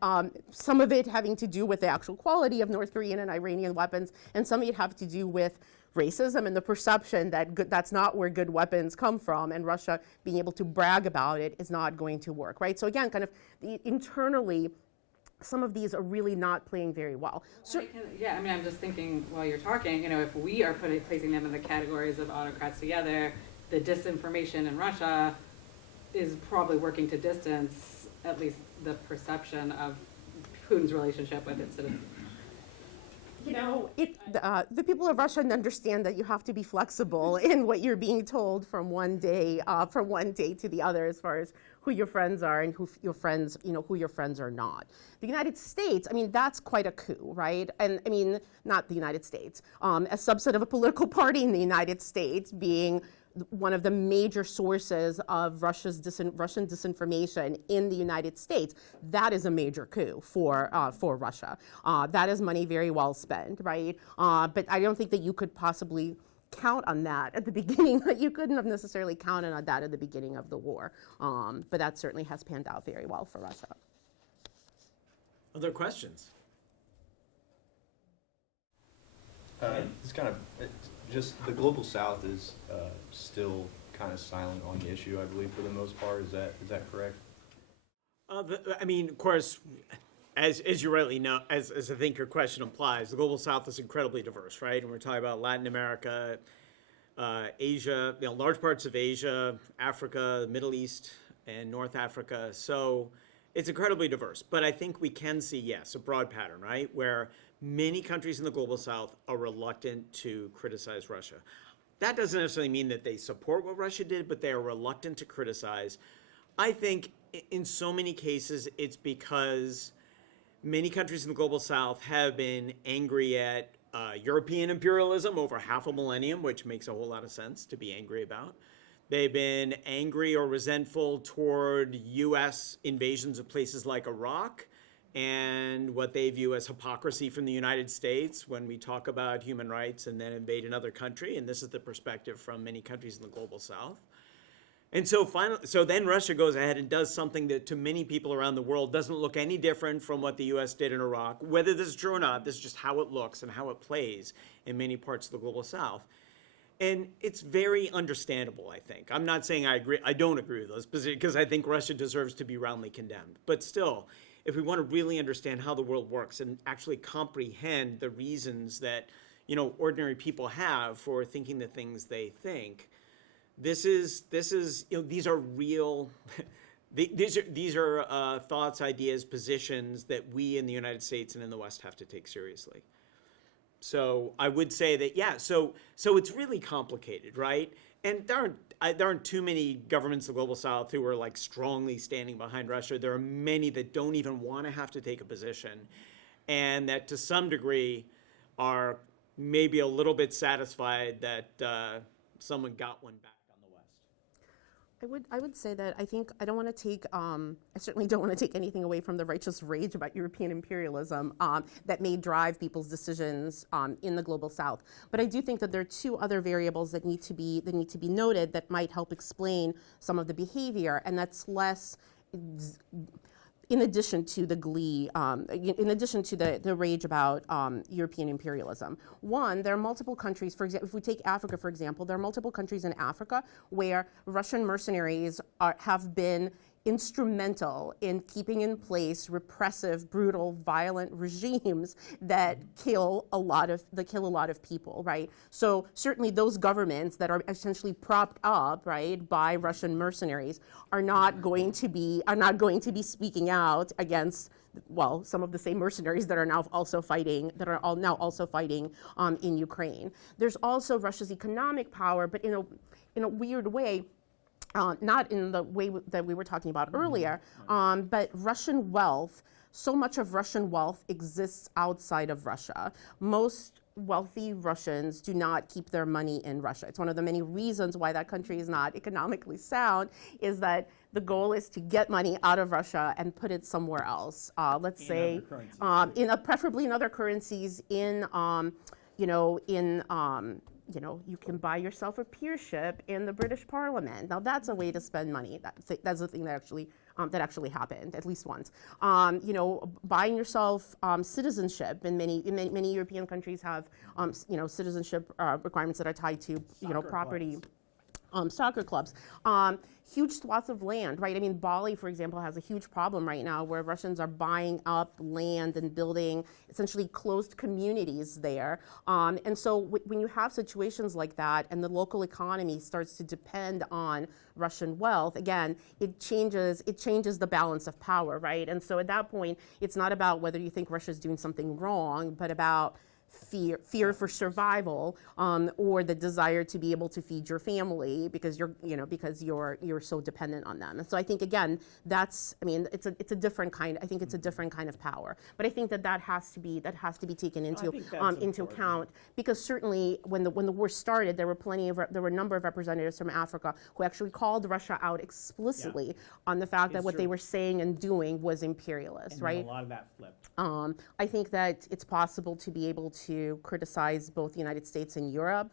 some of it having to do with the actual quality of North Korean and Iranian weapons, and some of it have to do with racism and the perception that that's not where good weapons come from, and Russia being able to brag about it is not going to work, right? So again, kind of internally, some of these are really not playing very well. So, I'm just thinking while you're talking, if we are placing them in the categories of autocrats together, the disinformation in Russia is probably working to distance at least the perception of Putin's relationship with its citizens. The people of Russia understand that you have to be flexible in what you're being told from one day to the other, as far as who your friends are and who your friends are not. The United States, I mean, that's quite a coup, right? And I mean, not the United States, a subset of a political party in the United States being one of the major sources of Russian disinformation in the United States. That is a major coup for Russia. That is money very well spent, right? But I don't think that you could possibly count on that at the beginning. You couldn't have necessarily counted on that at the beginning of the war. But that certainly has panned out very well for Russia. Other questions? It's kind of just the global South is still kind of silent on the issue, I believe, for the most part. Is that correct? I mean, of course, as you rightly know, as I think your question implies, the global South is incredibly diverse, right? And we're talking about Latin America, Asia, large parts of Asia, Africa, the Middle East, and North Africa. So it's incredibly diverse. But I think we can see, yes, a broad pattern, right, where many countries in the global South are reluctant to criticize Russia. that doesn't necessarily mean that they support what Russia did, but they are reluctant to criticize. I think in so many cases, it's because many countries in the global south have been angry at European imperialism over half a millennium, which makes a whole lot of sense to be angry about. They've been angry or resentful toward U.S. invasions of places like Iraq and what they view as hypocrisy from the United States when we talk about human rights and then invade another country. And this is the perspective from many countries in the global south. And so then Russia goes ahead and does something that to many people around the world doesn't look any different from what the U.S. did in Iraq. Whether this is true or not, this is just how it looks and how it plays in many parts of the global south. And it's very understandable, I think. I'm not saying I agree. I don't agree with those positions because I think Russia deserves to be roundly condemned. But still, if we want to really understand how the world works and actually comprehend the reasons that, ordinary people have for thinking the things they think, these are real. These are thoughts, ideas, positions that we in the United States and in the West have to take seriously. So I would say that, yeah, so it's really complicated, right? And there aren't too many governments in the global south who are like strongly standing behind Russia. There are many that don't even want to have to take a position, and that to some degree are maybe a little bit satisfied that someone got one back on the West. I would say that I certainly don't want to take anything away from the righteous rage about European imperialism that may drive people's decisions in the global south. But I do think that there are two other variables that need to be noted that might help explain some of the behavior, and that's less. In addition to the glee, in addition to the rage about European imperialism. One, there are multiple countries, for example, if we take Africa, for example, there are multiple countries in Africa where Russian mercenaries have been instrumental in keeping in place repressive, brutal, violent regimes that kill a lot of people, right? So certainly those governments that are essentially propped up, right, by Russian mercenaries are not going to be speaking out against, well, some of the same mercenaries that are now also fighting in Ukraine. There's also Russia's economic power, but in a weird way. Not in the way that we were talking about earlier, but Russian wealth, so much of Russian wealth exists outside of Russia. Most wealthy Russians do not keep their money in Russia. It's one of the many reasons why that country is not economically sound, is that the goal is to get money out of Russia and put it somewhere else. Let's say, preferably in other currencies, you can buy yourself a peership in the British Parliament. Now that's a way to spend money. That's the thing that actually happened at least once. Buying yourself citizenship. In many European countries have citizenship requirements that are tied to property. Soccer clubs. Huge swaths of land, right? I mean, Bali, for example, has a huge problem right now where Russians are buying up land and building essentially closed communities there. And so when you have situations like that and the local economy starts to depend on Russian wealth, again, it changes the balance of power, right? And so at that point, it's not about whether you think Russia's doing something wrong, but about fear for survival, or the desire to be able to feed your family because you're so dependent on them. And so I think again, it's a different kind. I think it's a different kind of power. But I think that has to be taken into account, because certainly when the war started, there were a number of representatives from Africa who actually called Russia out explicitly on the fact that what they were saying and doing was imperialist, and right? A lot of that flipped. I think that it's possible to be able to criticize both the United States and Europe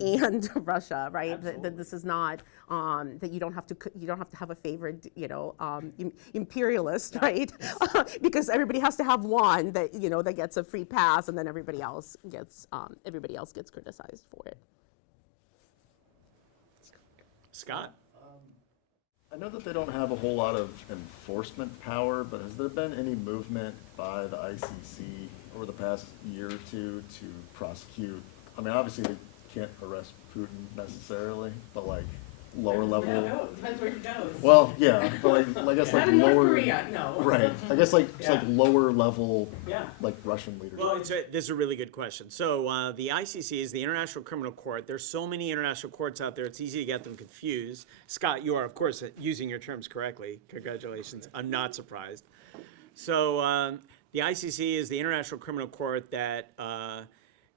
and Russia, right? That this is not that you don't have to have a favorite, imperialist, right? Because everybody has to have one that gets a free pass, and then everybody else gets criticized for it. Scott? I know that they don't have a whole lot of enforcement power, but has there been any movement by the ICC over the past year or two to prosecute? I mean, obviously they can't arrest Putin necessarily, but like lower level. No, depends where he goes. Well, yeah, but I guess Not like in North lower. Korea, no. Right. I guess like it's like Yeah. lower level, Yeah. like Russian leadership. Well, this is a really good question. So the ICC is the International Criminal Court. There's so many international courts out there, it's easy to get them confused. Scott, you are, of course, using your terms correctly. Congratulations. I'm not surprised. So the ICC is the International Criminal Court that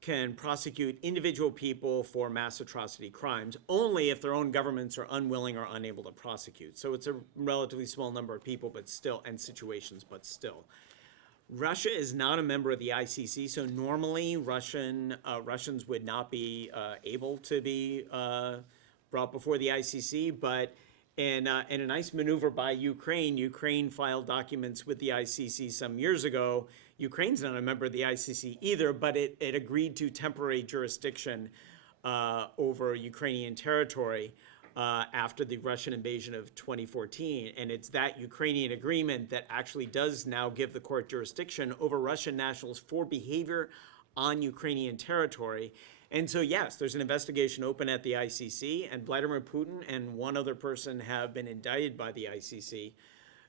can prosecute individual people for mass atrocity crimes only if their own governments are unwilling or unable to prosecute. So it's a relatively small number of people, but still, and situations, but still. Russia is not a member of the ICC, so normally Russians would not be able to be brought before the ICC, but in a nice maneuver by Ukraine filed documents with the ICC some years ago. Ukraine's not a member of the ICC either, but it agreed to temporary jurisdiction over Ukrainian territory after the Russian invasion of 2014. And it's that Ukrainian agreement that actually does now give the court jurisdiction over Russian nationals for behavior on Ukrainian territory. And so, yes, there's an investigation open at the ICC, and Vladimir Putin and one other person have been indicted by the ICC.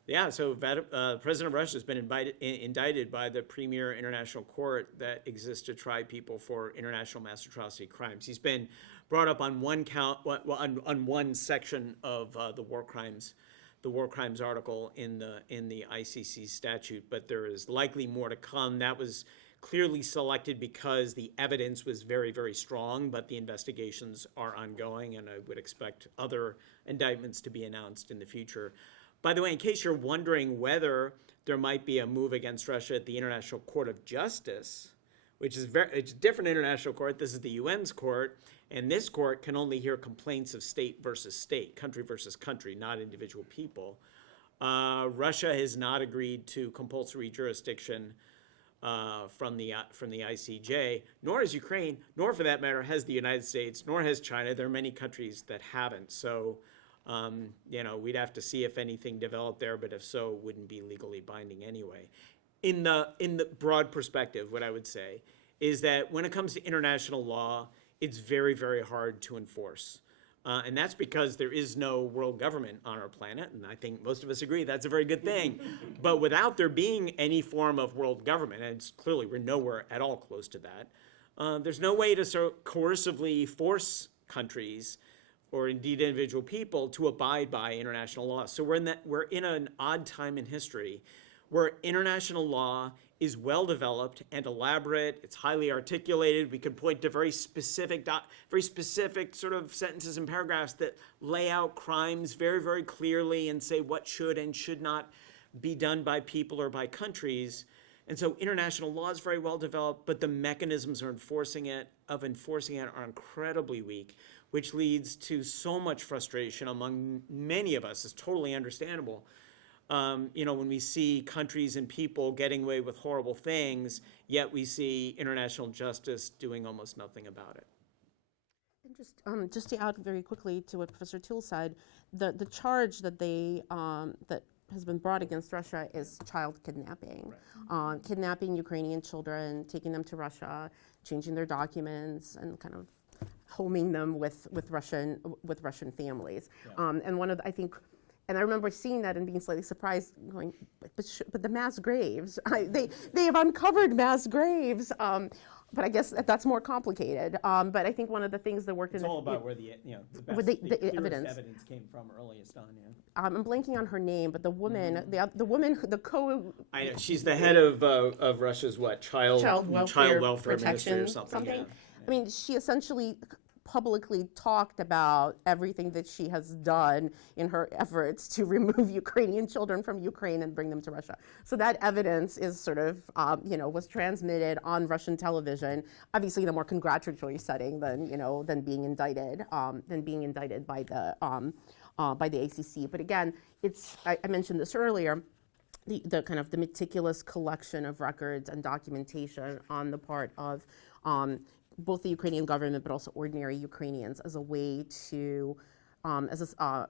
Yeah, so President of Russia has been indicted by the premier international court that exists to try people for international mass atrocity crimes. He's been brought up on one count, on one section of the war crimes article in the ICC statute, but there is likely more to come. That was clearly selected because the evidence was very, very strong, but the investigations are ongoing, and I would expect other indictments to be announced in the future. By the way, in case you're wondering whether there might be a move against Russia at the International Court of Justice, which is it's a different international court. This is the UN's court, and this court can only hear complaints of state versus state, country versus country, not individual people. Russia has not agreed to compulsory jurisdiction from the ICJ, nor has Ukraine, nor for that matter has the United States, nor has China. There are many countries that haven't. So, we'd have to see if anything developed there, but if so, it wouldn't be legally binding anyway. In the broad perspective, what I would say is that when it comes to international law, it's very, very hard to enforce. And that's because there is no world government on our planet, and I think most of us agree that's a very good thing. But without there being any form of world government, and it's clearly we're nowhere at all close to that, there's no way to sort of coercively force countries or indeed individual people to abide by international law. So we're in an odd time in history where international law is well developed and elaborate. It's highly articulated. We could point to very specific sort of sentences and paragraphs that lay out crimes very, very clearly and say what should and should not be done by people or by countries. And so international law is very well developed, but the mechanisms of enforcing it are incredibly weak, which leads to so much frustration among many of us. It's totally understandable. When we see countries and people getting away with horrible things, yet we see international justice doing almost nothing about it. And just to add very quickly to what Professor Till said, the charge that that has been brought against Russia is child kidnapping, kidnapping Ukrainian children, taking them to Russia, changing their documents, and kind of homing them with Russian families. Yeah. And one of the, I think. And I remember seeing that and being slightly surprised, going, but the mass graves, they have uncovered mass graves. But I guess that's more complicated. But I think one of the things that worked it's in all about where the evidence came from earliest on. Yeah. I'm blanking on her name, but the woman, I know she's the head of Russia's child welfare ministry or something. Yeah. I mean, she essentially publicly talked about everything that she has done in her efforts to remove Ukrainian children from Ukraine and bring them to Russia. So that evidence is sort of, was transmitted on Russian television, obviously in a more congratulatory setting than being indicted by the ACC. But again, I mentioned this earlier. The kind of the meticulous collection of records and documentation on the part of both the Ukrainian government, but also ordinary Ukrainians, as a way to,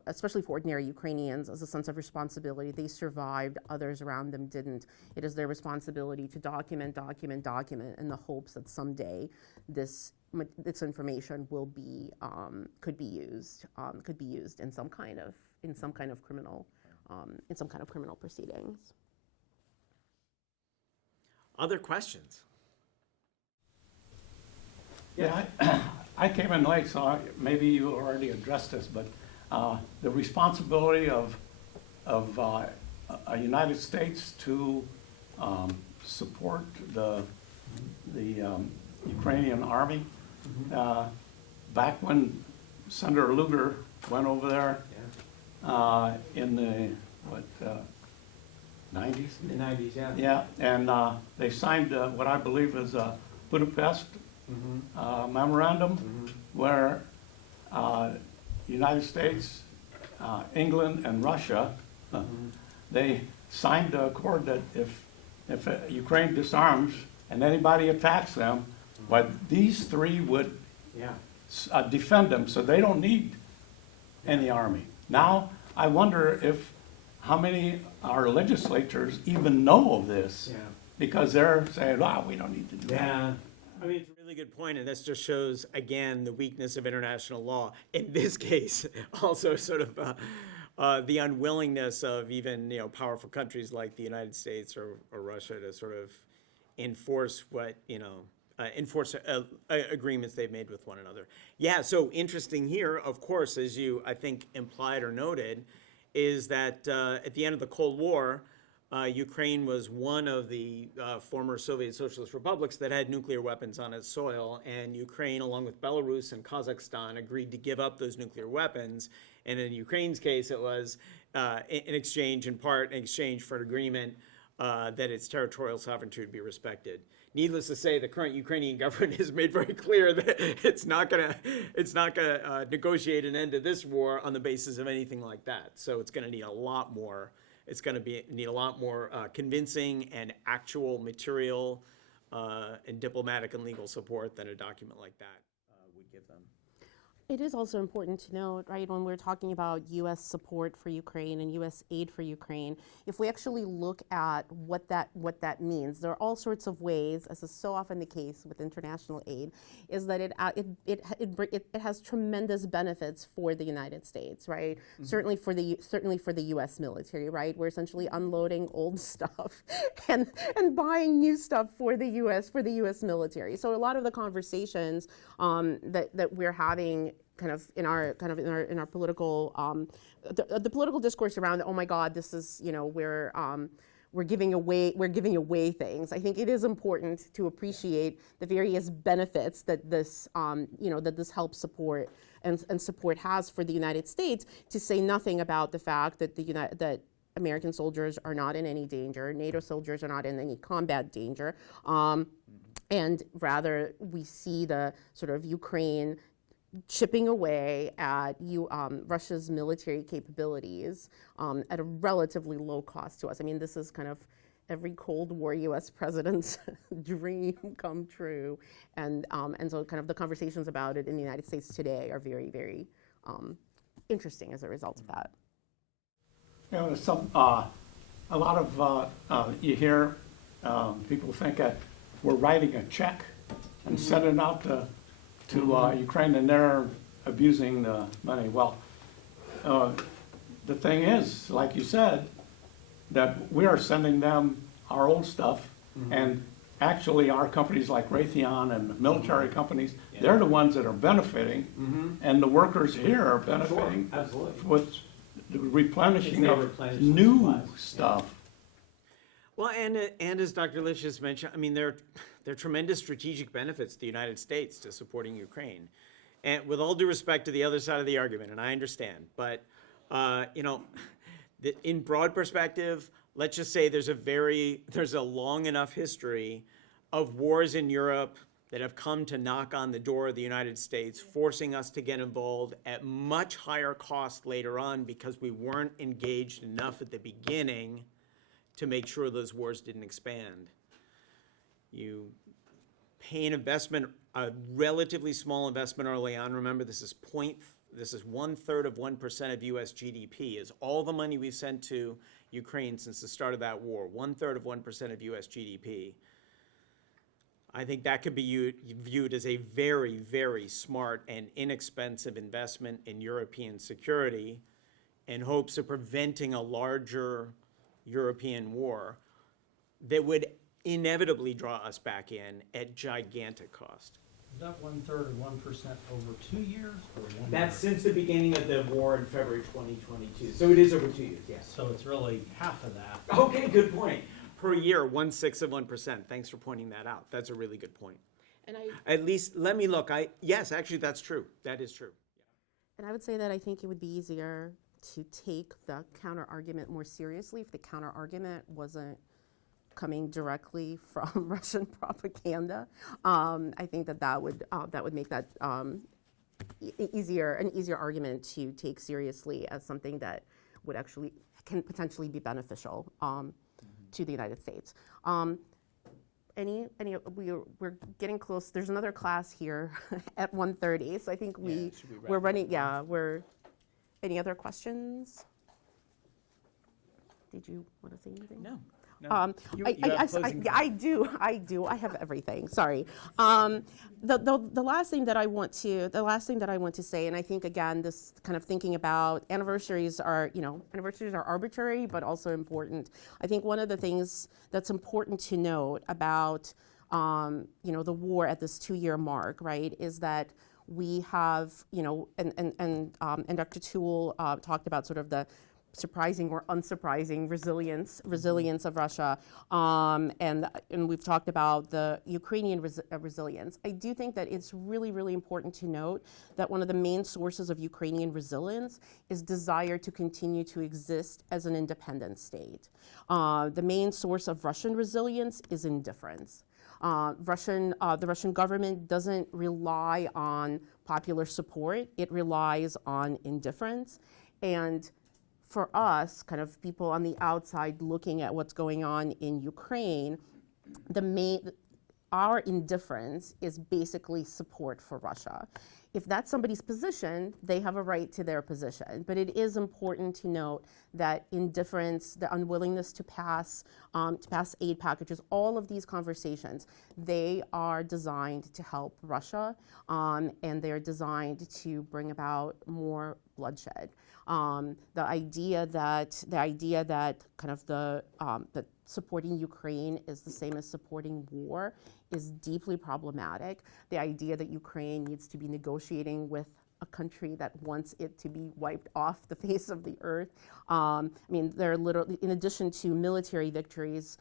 especially for ordinary Ukrainians, as a sense of responsibility. They survived, others around them didn't. It is their responsibility to document in the hopes that someday this its information will be could be used in some kind of criminal proceedings. Other questions? Yeah, I came in late, so maybe you already addressed this, but the responsibility of a United States to support the Ukrainian army. Back when Senator Lugar went over there in the 90s? In the 90s, yeah. Yeah, and they signed what I believe is a Budapest memorandum where United States, England, and Russia, they signed the accord that if Ukraine disarms and anybody attacks them, but these three would Yeah. defend them, so they don't need any army. Now, I wonder how many our legislators even know of this, Yeah. because they're saying, "Wow, we don't need to do that." Yeah. I mean, it's a really good point, and this just shows, again, the weakness of international law. In this case, also sort of the unwillingness of even, powerful countries like the United States or Russia to sort of enforce enforce agreements they've made with one another. Yeah, so interesting here, of course, as you, I think, implied or noted, is that at the end of the Cold War, Ukraine was one of the former Soviet Socialist republics that had nuclear weapons on its soil, and Ukraine, along with Belarus and Kazakhstan, agreed to give up those nuclear weapons. And in Ukraine's case, it was in exchange for an agreement that its territorial sovereignty would be respected. Needless to say, the current Ukrainian government has made very clear that it's not going to negotiate an end to this war on the basis of anything like that. So it's going to need a lot more. It's going to need a lot more convincing and actual material and diplomatic and legal support than a document like that would give them. It is also important to note, right, when we're talking about U.S. support for Ukraine and U.S. aid for Ukraine, if we actually look at what that means, there are all sorts of ways, as is so often the case with international aid, is that it has tremendous benefits for the United States, right? Certainly for the U.S. military, right? We're essentially unloading old stuff and buying new stuff for the U.S. military. So a lot of the conversations that we're having in our political the political discourse around, oh my God, this is, we're giving away things. I think it is important to appreciate the various benefits that this that this help support and support has for the United States, to say nothing about the fact that that American soldiers are not in any danger, NATO soldiers are not in any combat danger, and rather we see the sort of Ukraine chipping away at Russia's military capabilities at a relatively low cost to us. I mean, this is kind of every Cold War U.S. president's dream come true, and so kind of the conversations about it in the United States today are very, very interesting as a result of that. A lot of you hear people think that we're writing a check and sending out to Ukraine, and they're abusing the money. Well, the thing is, like you said, that we are sending them our old stuff, and actually our companies like Raytheon and military companies, they're the ones that are benefiting, and the workers here are benefiting with the replenishing of new stuff. Well, and as Dr. Lish just mentioned, I mean, there are tremendous strategic benefits to the United States to supporting Ukraine. And with all due respect to the other side of the argument, and I understand, but, in broad perspective, let's just say there's a long enough history of wars in Europe that have come to knock on the door of the United States, forcing us to get involved at much higher cost later on because we weren't engaged enough at the beginning to make sure those wars didn't expand. You pay an investment, a relatively small investment early on. Remember, this is 1/3 of 1% of U.S. GDP is all the money we've sent to Ukraine since the start of that war. 1/3 of 1% of U.S. GDP. I think that could be viewed as a very, very smart and inexpensive investment in European security in hopes of preventing a larger European war that would inevitably draw us back in at gigantic cost. Is that 1/3 or 1% over 2 years or 1 year? That's since the beginning of the war in February 2022. So it is over 2 years, yes. So it's really half of that. Okay, good point. Per year, 1/6 of 1%. Thanks for pointing that out. That's a really good point. And At least, let me look. Yes, actually, that's true. That is true. And I would say that I think it would be easier to take the counter argument more seriously if the counter argument wasn't coming directly from Russian propaganda. I think that would make that an easier argument to take seriously as something that would actually can potentially be beneficial to the United States. We're getting close. There's another class here at 1:30, so I think we're running. Yeah, Any other questions? Did you want to say anything? No. I do. I have everything. Sorry. The last thing that I want to say, and I think again, this kind of thinking about anniversaries are arbitrary, but also important. I think one of the things that's important to note about, the war at this 2-year mark, right, is that we have, and Dr. Toole talked about sort of the surprising or unsurprising resilience of Russia, and we've talked about the Ukrainian resilience. I do think that it's really, really important to note that one of the main sources of Ukrainian resilience is desire to continue to exist as an independent state. The main source of Russian resilience is indifference. The Russian government doesn't rely on popular support, it relies on indifference. And for us, kind of people on the outside looking at what's going on in Ukraine, our indifference is basically support for Russia. If that's somebody's position, they have a right to their position. But it is important to note that indifference, the unwillingness to pass aid packages, all of these conversations, they are designed to help Russia, and they're designed to bring about more bloodshed. The idea that kind of that supporting Ukraine is the same as supporting war is deeply problematic. The idea that Ukraine needs to be negotiating with a country that wants it to be wiped off the face of the earth. There are literally, in addition to military victories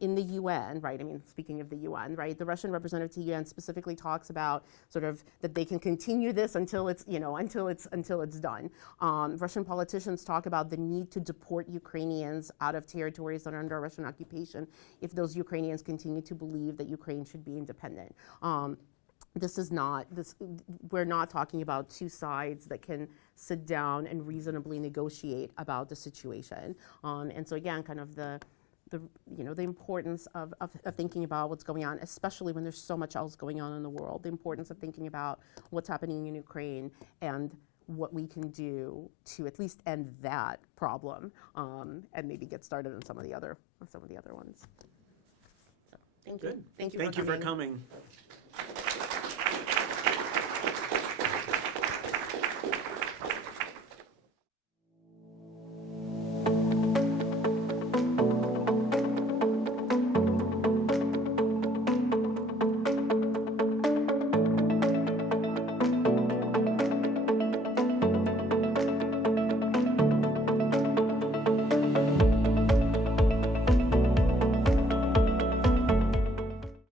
in the UN, right? Speaking of the UN, right? The Russian representative to the UN specifically talks about sort of that they can continue this until it's done. Russian politicians talk about the need to deport Ukrainians out of territories that are under Russian occupation if those Ukrainians continue to believe that Ukraine should be independent. We're not talking about two sides that can sit down and reasonably negotiate about the situation. And so again, kind of the importance of thinking about what's going on, especially when there's so much else going on in the world, the importance of thinking about what's happening in Ukraine and what we can do to at least end that problem, and maybe get started on some of the other ones. So, thank you. Good. Thank you. Thank you for coming.